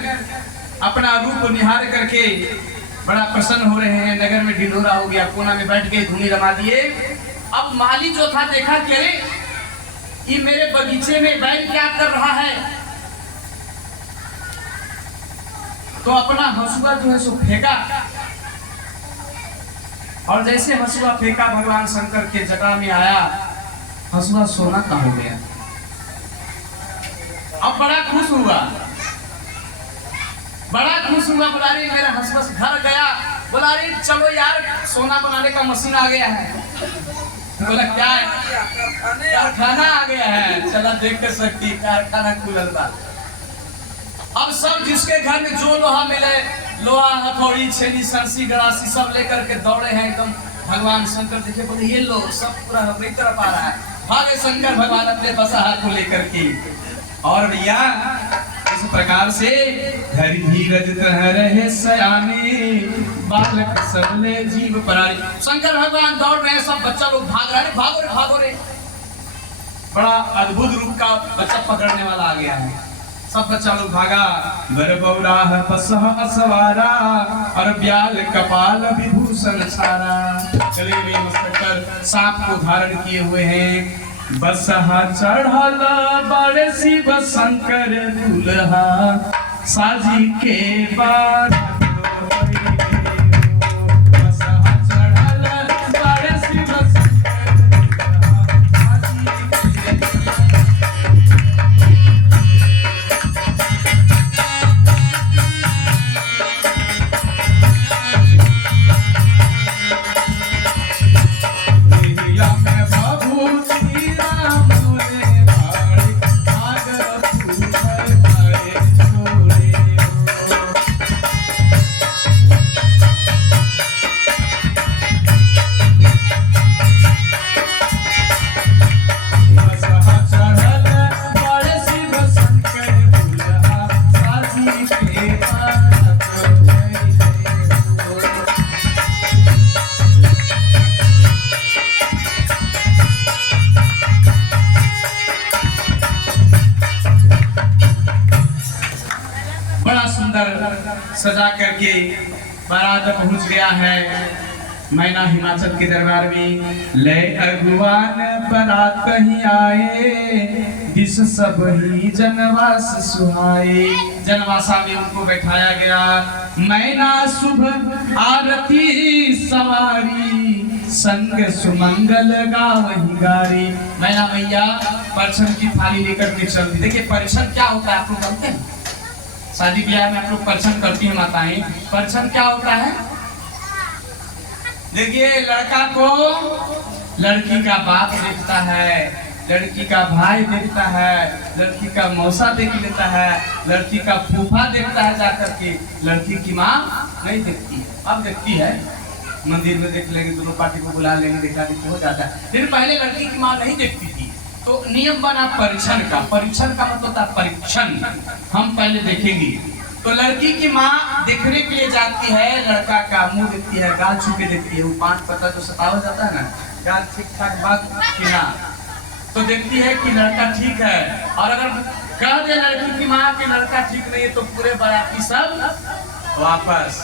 अपना रूप निहार करके बड़ा प्रसन्न हो रहे हैं, नगर में ढिंढोरा हो गया, कोना में बैठ के धुनी रमा दिए। अब माली जो था देखा कि अरे ये मेरे बगीचे में बैठ क्या कर रहा है, तो अपना हंसुआ जो है सो फेंका, और जैसे हंसुआ फेंका भगवान शंकर के जटा में आया, हंसुआ सोना का हो गया। अब बड़ा खुश हुआ, बड़ा खुश हुआ, बोला रे मेरा हंसुआ घर गया, बोला रे चलो यार सोना बनाने का मशीन आ गया है। बोला क्या है? कारखाना आ गया है, चला देख के सकती, कारखाना खुलल बा। अब सब जिसके घर में जो लोहा मिले, लोहा हथौड़ी छेनी सरसी गड़ासी सब लेकर के दौड़े हैं एकदम। भगवान शंकर देखे, बोले ये लो, सब पूरा हमारी तरफ आ रहा है। भागे शंकर भगवान अपने बसहा को लेकर के। और भैया इस प्रकार से धरि धीरज तह रहे सयाने, बालक सबले जीव परारी। शंकर भगवान दौड़ रहे हैं, सब बच्चा लोग भाग रहे हैं, भागो रे भागो रे। बड़ा अद्भुत रूप का बच्चा पकड़ने वाला आ गया है, सब बच्चा लोग भागा। बरबौराह पसह असवारा, और ब्याल कपाल विभूषण सारा। गले में मस्तक पर सांप को धारण किए हुए हैं। बसहा चढ़ल बड़े शिव शंकर दुल्हा, साजी के बाद बसहा चढ़ल बड़े शिव शंकर दुल्हा, साजी सजा करके बारात पहुंच गया है मैना हिमाचल के दरबार में। ले अगुआन बारात कहीं आए, दिस सब ही जनवास सुहाए। जनवासा में उनको बैठाया गया। मैना शुभ आरती सवारी, संग सुमंगल गावही गारी। मैना मैया परछन की थाली लेकर के चलती। देखिए परछन क्या होता है आप लोग जानते हैं? शादी ब्याह में आप लोग परछन करती हैं माताएं। परछन क्या होता है? देखिए लड़का को लड़की का बाप देखता है, लड़की का भाई देखता है, लड़की का मौसा देख लेता है, लड़की का फूफा देखता है जाकर के। लड़की की माँ नहीं देखती है। अब देखती है, मंदिर में देख लेंगे, दोनों पार्टी को बुला लेंगे, देखा देखी हो जाता है। लेकिन पहले लड़की की माँ नहीं देखती थी। तो नियम बना परीक्षण का। परीक्षण का मतलब था परीक्षण। हम पहले देखेंगे। तो लड़की की माँ देखने के लिए जाती है, लड़का का मुंह देखती है, गाल छू के देखती है। वो 5 पत्ता जो सतावा जाता है ना, गाल ठीक ठाक बात कि ना, तो देखती है कि लड़का ठीक है। और अगर कह दे लड़की की माँ कि लड़का ठीक नहीं है तो पूरे बाराती सब वापस।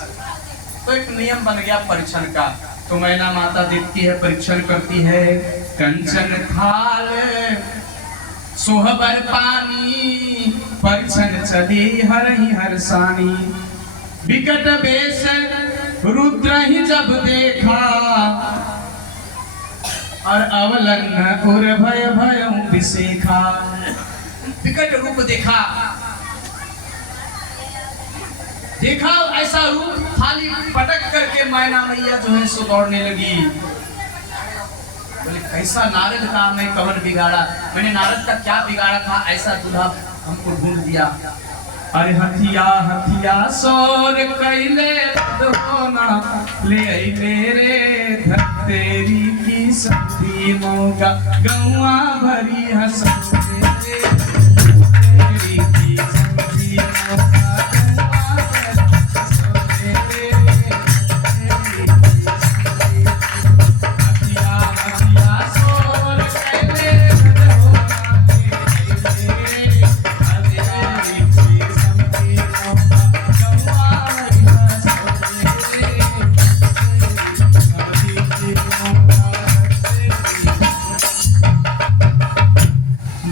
तो एक नियम बन गया परीक्षण का। तो मैना माता देखती है, परीक्षण करती है। कंचन थाल सोहबर पानी, परीक्षण चली हरहि हरसानी। विकट वेश रुद्र ही जब देखा, और अवलन उर भय भयं विसेखा। विकट रूप देखा, देखा ऐसा रूप, थाली पटक करके मैना मैया जो है सो दौड़ने लगी। बोले कैसा नारद का मैं कवन बिगाड़ा, मैंने नारद का क्या बिगाड़ा था, ऐसा दूल्हा हमको ढूंढ दिया। अरे हथिया हथिया सोर कैले होना, ले रे धतेरी की सती मौका, गौआ भरी हंसते तेरी की सती मौका।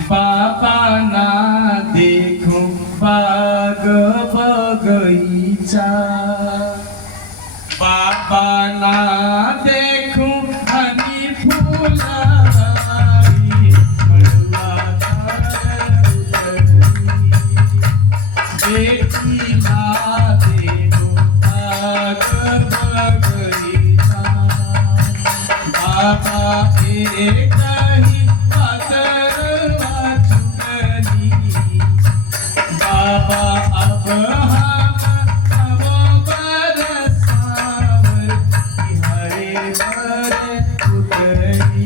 बाबा ना देखो बाग बगीचा, बाबा ना देखो हनी फूलवारी, बेटी ना देखो बाग बगीचा। बाबा एक ही बाबा अब हम बरसावर हरे बर उतरी।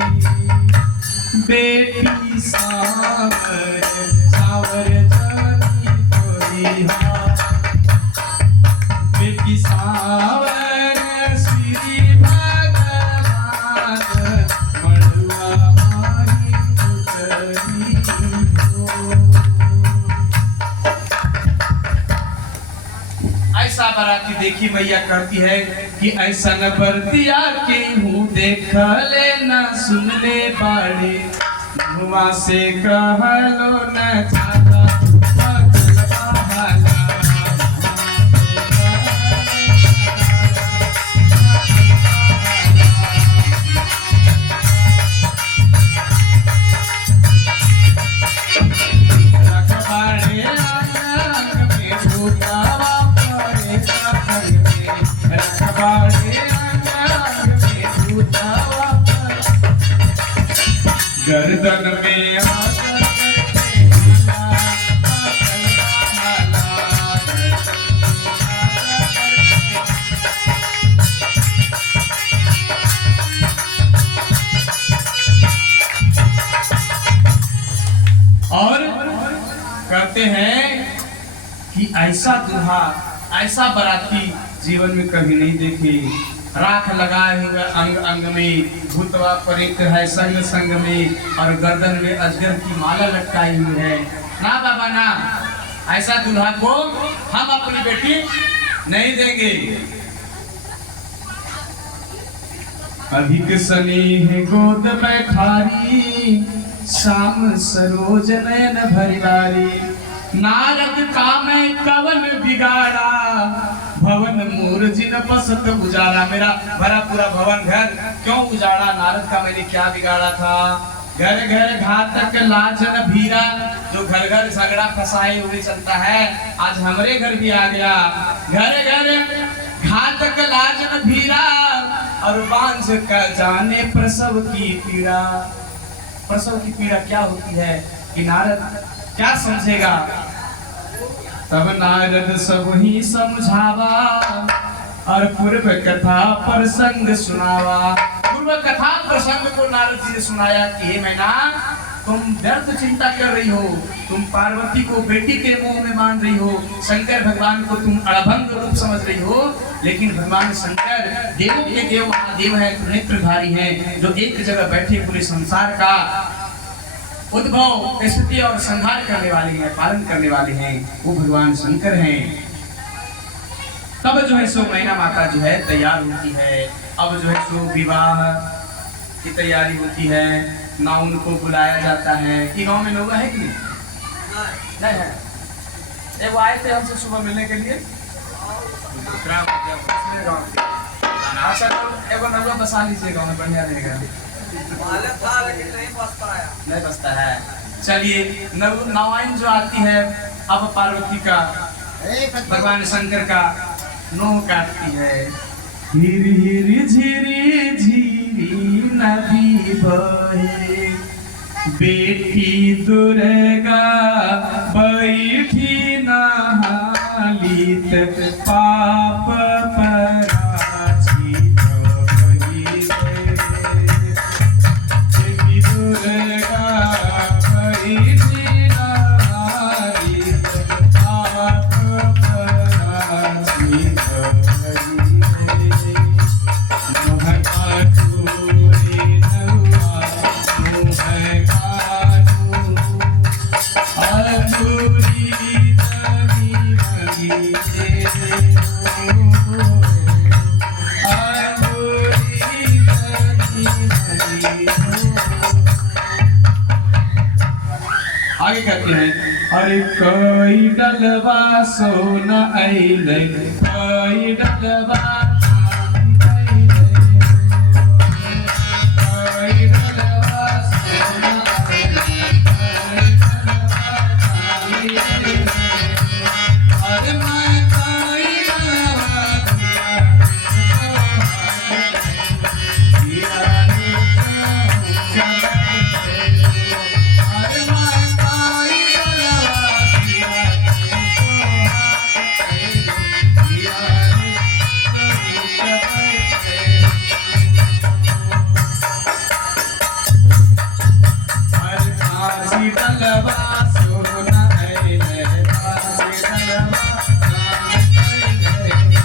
बेटी सावर सावर जानी कोई हा, बेटी सावर श्री भगवान, मड़ुआ मारी उतरी हो। ऐसा बाराती देखी मैया कहती है कि ऐसा न बरतिया के हूँ देख ले न सुन ले बाड़े, धुआं से कहलो न चाला गर्दन में और कहते हैं कि ऐसा दूल्हा ऐसा बाराती जीवन में कभी नहीं देखी। राख लगाए हुए अंग अंग में, भूतवा परित है संग संग में, और गर्दन में अजगर की माला लटकाई हुई है। ना बाबा ना, ऐसा दूल्हा को हम अपनी बेटी नहीं देंगे। अधिक स्नेह गोद बैठारी, श्याम सरोज नयन भरिवारी। नारद का मैं कवन बिगाड़ा, भवन मोर जिन पसत उजाड़ा। मेरा भरा पूरा भवन घर क्यों उजाड़ा, नारद का मैंने क्या बिगाड़ा था। घर घर घातक लाजन भीरा, जो घर घर झगड़ा फसाए हुए चलता है, आज हमारे घर भी आ गया। घर घर घातक लाजन भीरा, और बांझ का जाने प्रसव की पीड़ा। प्रसव की पीड़ा क्या होती है कि नारद क्या समझेगा। तब नारद सब ही समझावा, और पूर्व कथा प्रसंग सुनावा। पूर्व कथा प्रसंग को नारद जी ने सुनाया कि हे मैना, तुम व्यर्थ चिंता कर रही हो, तुम पार्वती को बेटी के मुंह में मान रही हो, शंकर भगवान को तुम अड़भंग रूप समझ रही हो, लेकिन भगवान शंकर देवों के देव महादेव हैं, नेत्रधारी हैं, जो एक जगह बैठे पूरे संसार का उद्भव स्थिति और संहार करने वाले हैं, पालन करने वाले हैं, वो भगवान शंकर हैं। तब जो है सो मैना माता जो है तैयार होती है। अब जो है सो विवाह की तैयारी होती है, ना उनको बुलाया जाता है। कि गांव में लोग है कि नहीं है? एक वो आए थे हमसे सुबह मिलने के लिए, अच्छा एगो नगवा बसा लीजिए गाँव में, बढ़िया रहेगा। नहीं बसता है। चलिए नवाइन जो आती है, अब पार्वती का भगवान शंकर का नोह काटती है। हिरी हिरी झिरी झिरी नदी बहे, बेटी दुर्गा बैठी नहालित, पाप पराची प्रभहि रे। बेटी दुर्गा बैठी नहालित, पाप पराची प्रभहि रे। मोह काटूरे नौआ, मोह काटू अंगूरी तनी मही रे। अंगूरी तनी मही। आगे कहते हैं, अरे कोई डलवा सोना अइले, कोई डलवा चांद अइले, कोई डलवा सोना अइले, कोई डलवा चांद अइले। अरे मैं कोई डलवा दिया, दिया रे अरे मैं कोई डलवा दिया, दिया अरे फांसी डलवा सोना अइले, फांसी डलवा चांद अइले,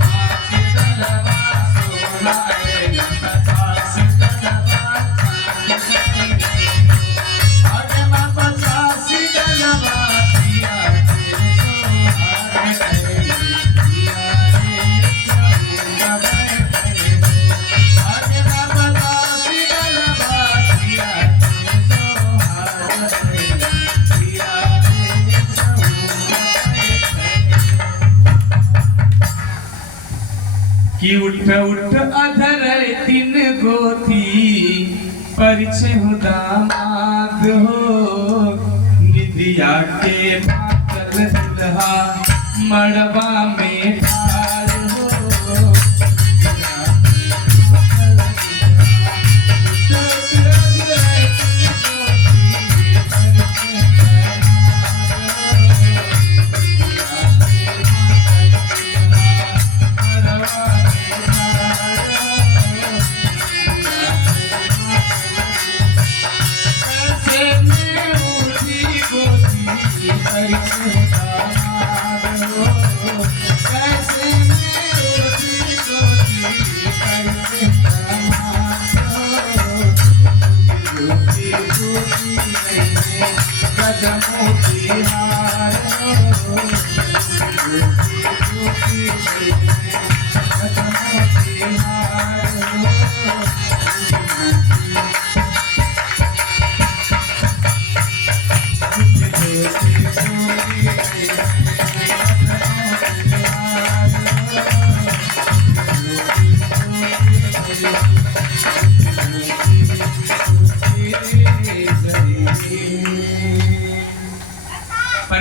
फांसी डलवा सोना अइले, फांसी डलवा चांद अइले। अरे मैं 85 डलवा दिया तेरे सोहार अइले, दिया रे चौका बैठे। अरे मैं 85 डलवा दिया तेरे सोहार अइले, दिया रे चौका बैठे। कि उठ उठ अधर तीन गोथी, परिचय हो दामाद हो। निदिया के भागल दुल्हा, मड़वा में ठाड़ हो। गजमोती हार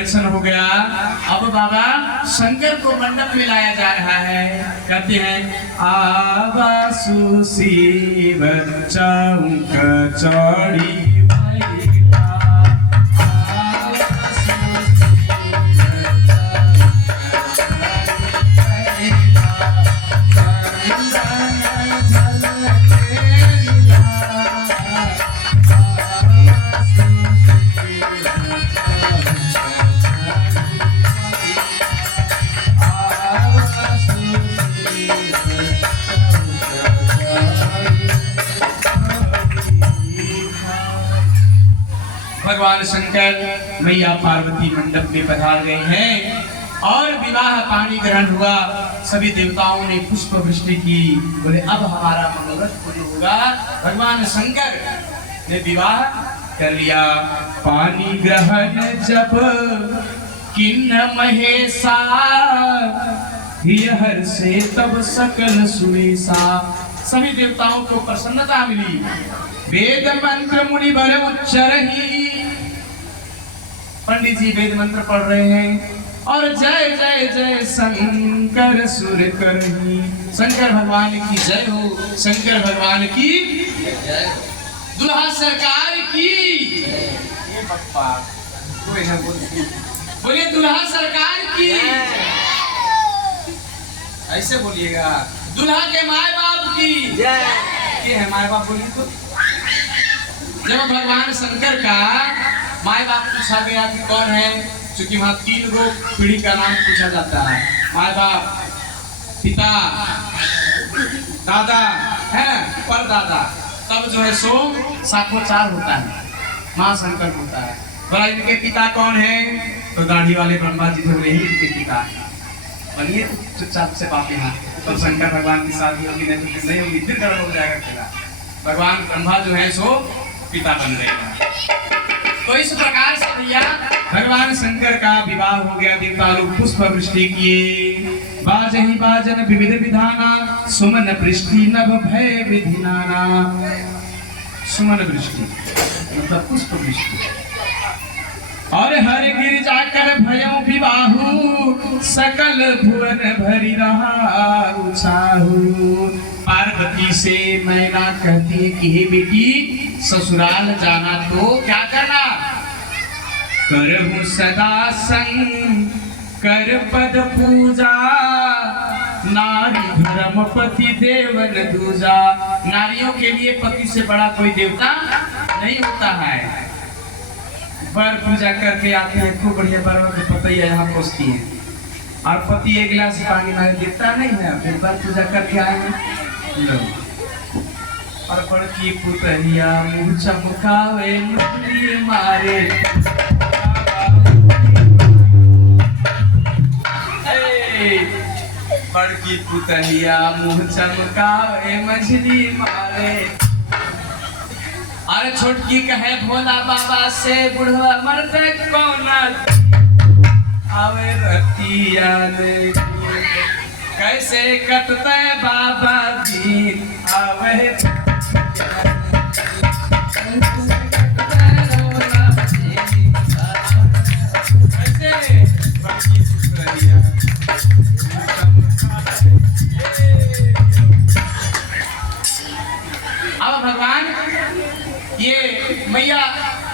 दर्शन हो गया। अब बाबा शंकर को मंडप में लाया जा रहा है। कहते हैं आवासु शिव चौक चौड़ी भगवान शंकर मैया पार्वती मंडप में पधार गए हैं और विवाह पानी ग्रहण हुआ। सभी देवताओं ने पुष्प वृष्टि की, बोले अब हमारा मनोरथ पूर्ण होगा। भगवान शंकर ने विवाह कर लिया। पानी ग्रहण जब किन्न महेशा हर से तब सकल सुरेशा। सभी देवताओं को प्रसन्नता मिली। वेद मंत्र मुनि बर उच्चरही। पंडित जी वेद मंत्र पढ़ रहे हैं और जय जय जय शंकर सुर करही। शंकर भगवान की जय हो, शंकर भगवान की जय हो, दुल्हा सरकार की ये पप्पा कोई है बोलिए दुल्हा सरकार की। ऐसे बोलिएगा दुल्हा के माए बाप की जय। ये है माए बाप बोलिए तो। जब भगवान शंकर का माए बाप पूछा गया कि कौन है, क्योंकि वहां 3 गो पीढ़ी का नाम पूछा जाता है, माए बाप, पिता, दादा है परदादा, तब जो है सो साखोचार होता है, माँ शंकर होता है। बोला इनके पिता कौन है, तो दाढ़ी वाले ब्रह्मा जी थे, वही इनके पिता है। बनिए चुपचाप से बात यहाँ, तो शंकर भगवान की शादी होगी नहीं होगी, फिर गड़बड़ हो जाएगा खेला। भगवान ब्रह्मा जो है सो पिता बन गए हैं। तो इस प्रकार से भैया भगवान शंकर का विवाह हो गया। देवता लोग पुष्प वृष्टि किए। बाजहि बाजन विविध विधाना सुमन वृष्टि नभ भय विधिनाना। सुमन वृष्टि मतलब पुष्प वृष्टि। और हर गिर जाकर भयो विवाहु सकल भुवन भरी रहा उछाहु। पार्वती से मैना कहती है कि हे बेटी ससुराल जाना तो क्या करना, करहु सदा संग कर पद पूजा। नारी धर्म पति देवन दूजा। नारियों के लिए पति से बड़ा कोई देवता नहीं होता है। बर पूजा करके आते हैं, खूब बढ़िया बरवा के पतैया यहाँ पहुँचती है और पति एक गिलास पानी मारे देता नहीं है। फिर बर पूजा करके आएंगे और बड़की पुतरिया मुँह चमकावे मुंडी मारे। बड़की पुतरिया मुँह चमकावे मछली मारे। अरे छोटकी कहे भोला बाबा से बुढ़वा मरते कौन आवे रतिया ने। कैसे कटते बाबा दिन आवे। अब भगवान ये मैया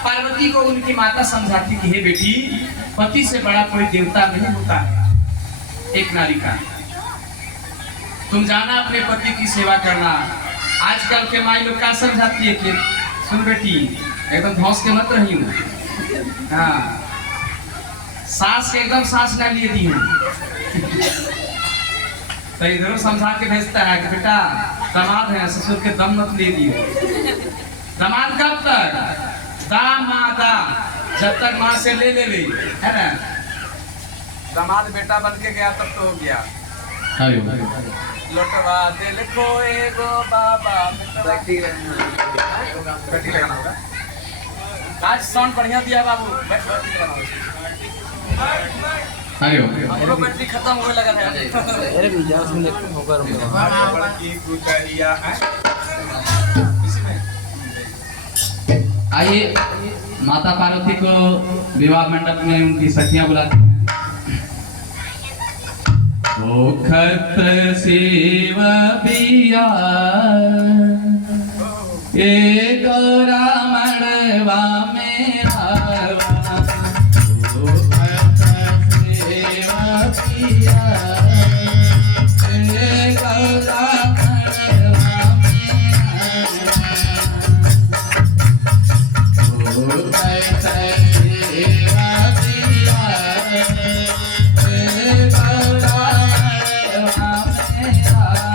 पार्वती को उनकी माता समझाती कि हे बेटी पति से बड़ा कोई देवता नहीं होता है एक नारी का। तुम जाना अपने पति की सेवा करना। आजकल के माई लोग क्या समझाती है कि सुन बेटी एकदम धौस के मत रही हूँ, हाँ सास के एकदम सास ना लिए दी हूँ। तो इधर समझा के भेजता है कि बेटा दामाद है ससुर के दम मत ले दियो। दामाद कब तक, दामादा जब तक माँ से ले ले है ना। दामाद बेटा बन के गया तब तो हो गया। लौटवा दिल को एगो बाबा बैठी लगाना होगा। आज साउंड बढ़िया दिया बाबू। हमरो बैटरी खत्म होने लगा था। अरे भैया उसमें होकर बड़की गुटरिया है। आइए माता पार्वती को विवाह मंडप में उनकी सखियां बुलाती हैं। ओ खत शिव पिया ए गौरा मड़वा में आवा। ओ खत शिव पिया ए गौरा मड़वा में आवा। ओ खत शिव पिया ए गौरा मड़वा में आवा।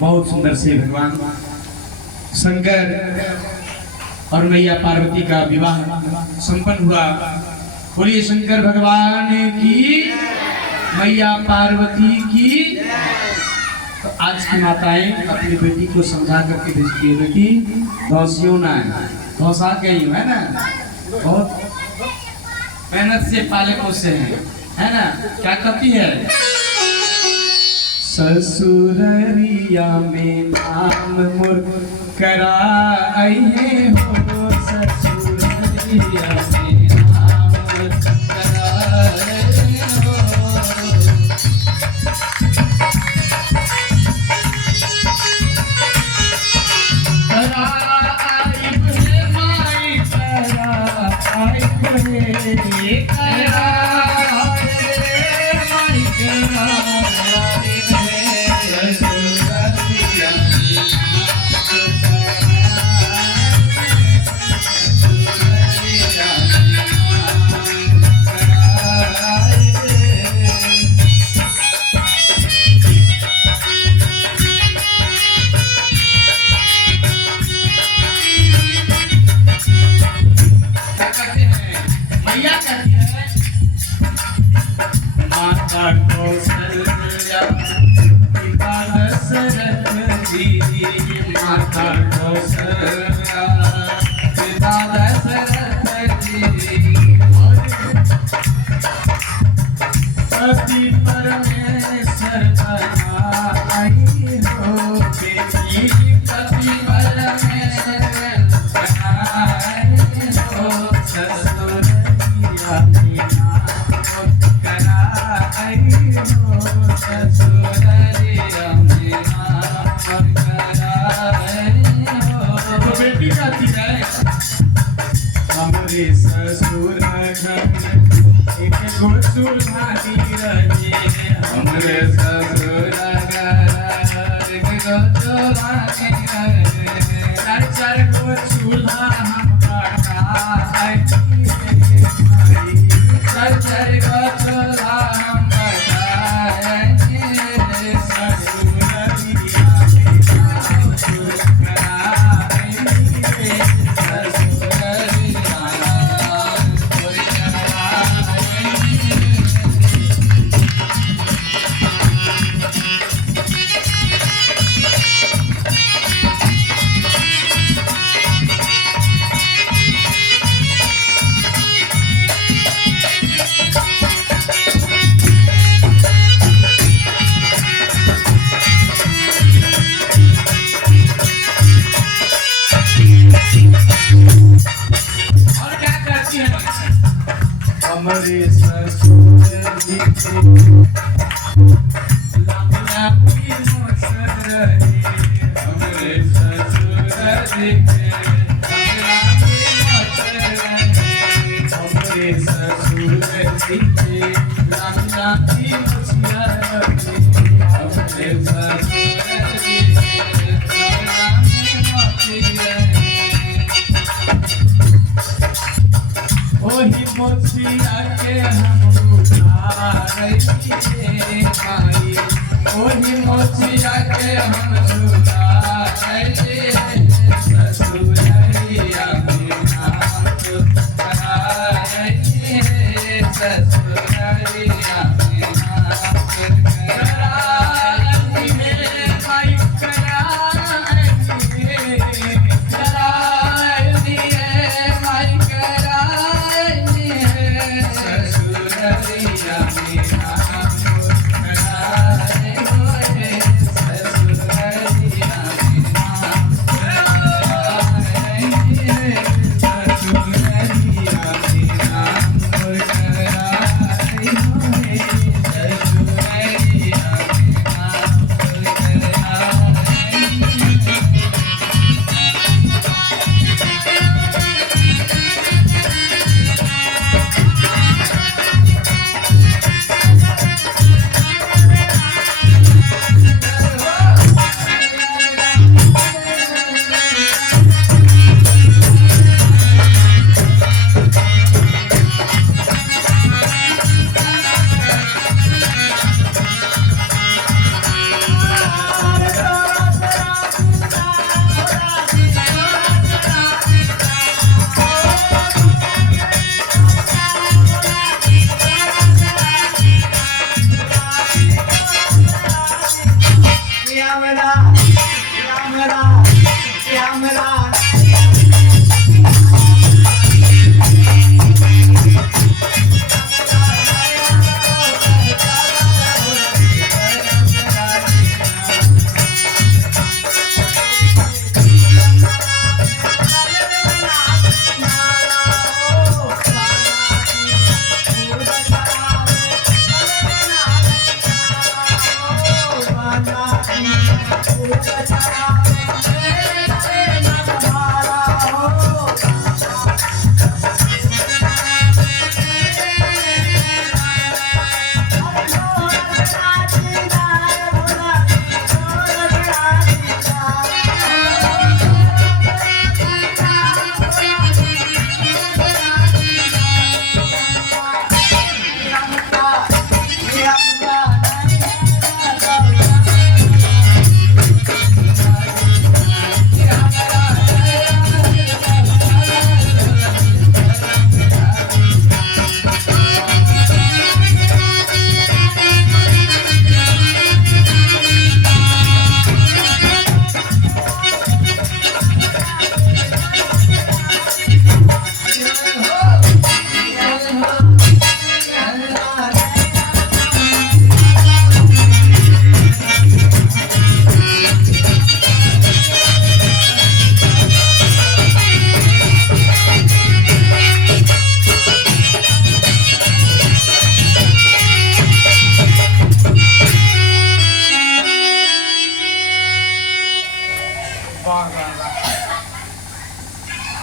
बहुत सुंदर से भगवान शंकर और मैया पार्वती का विवाह संपन्न हुआ। बोलिए शंकर भगवान की, मैया पार्वती की। तो आज की माताएं अपनी बेटी को समझा करके भेजती है, बेटी धौसियो ना धौसा गई है ना, बहुत मेहनत से पाले पोसे हैं, है ना। क्या कहती है, ससुररिया में नाम मुर कराए हो, ससुररिया में नाम कराए हो।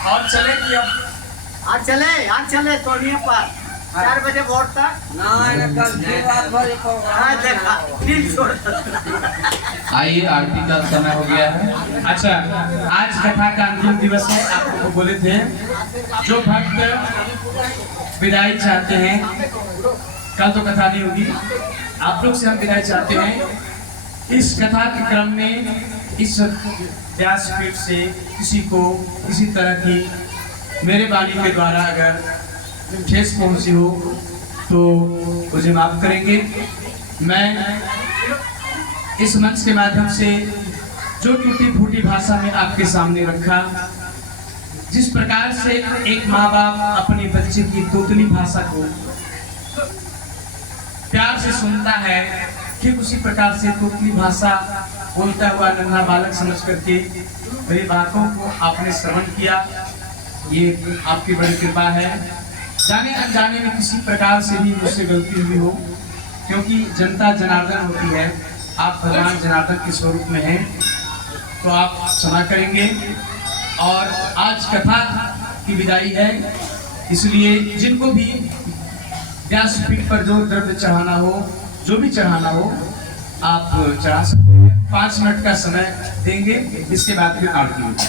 और चले कि अब आज चले तोड़िए पर 4 बजे वोट तक देखा ठीक छोड़ आइए, आरती का समय हो गया है। अच्छा, आज कथा का अंतिम दिवस है। आपको बोले थे जो भक्त विदाई चाहते हैं, कल तो कथा नहीं होगी, आप लोग से हम विदाई चाहते हैं। इस कथा के क्रम में इस व्यासपीठ से किसी को किसी तरह की मेरे वाणी के द्वारा अगर ठेस पहुंची हो तो मुझे माफ करेंगे। मैं इस मंच के माध्यम से जो टूटी फूटी भाषा में आपके सामने रखा, जिस प्रकार से एक माँ बाप अपने बच्चे की तोतली भाषा को प्यार से सुनता है, ठीक उसी प्रकार से तोतली भाषा बोलता हुआ नन्हा बालक समझ करके मेरी बातों को आपने श्रवण किया, ये आपकी बड़ी कृपा है। जाने अनजाने में किसी प्रकार से भी मुझसे गलती हुई हो, क्योंकि जनता जनार्दन होती है, आप भगवान जनार्दन के स्वरूप में हैं, तो आप क्षमा करेंगे। और आज कथा की विदाई है, इसलिए जिनको भी व्यासपीठ पर जो द्रव्य चढ़ाना हो, जो भी चढ़ाना हो, आप चढ़ा सकते हैं। 5 मिनट का समय देंगे, इसके बाद फिर आरती होगी।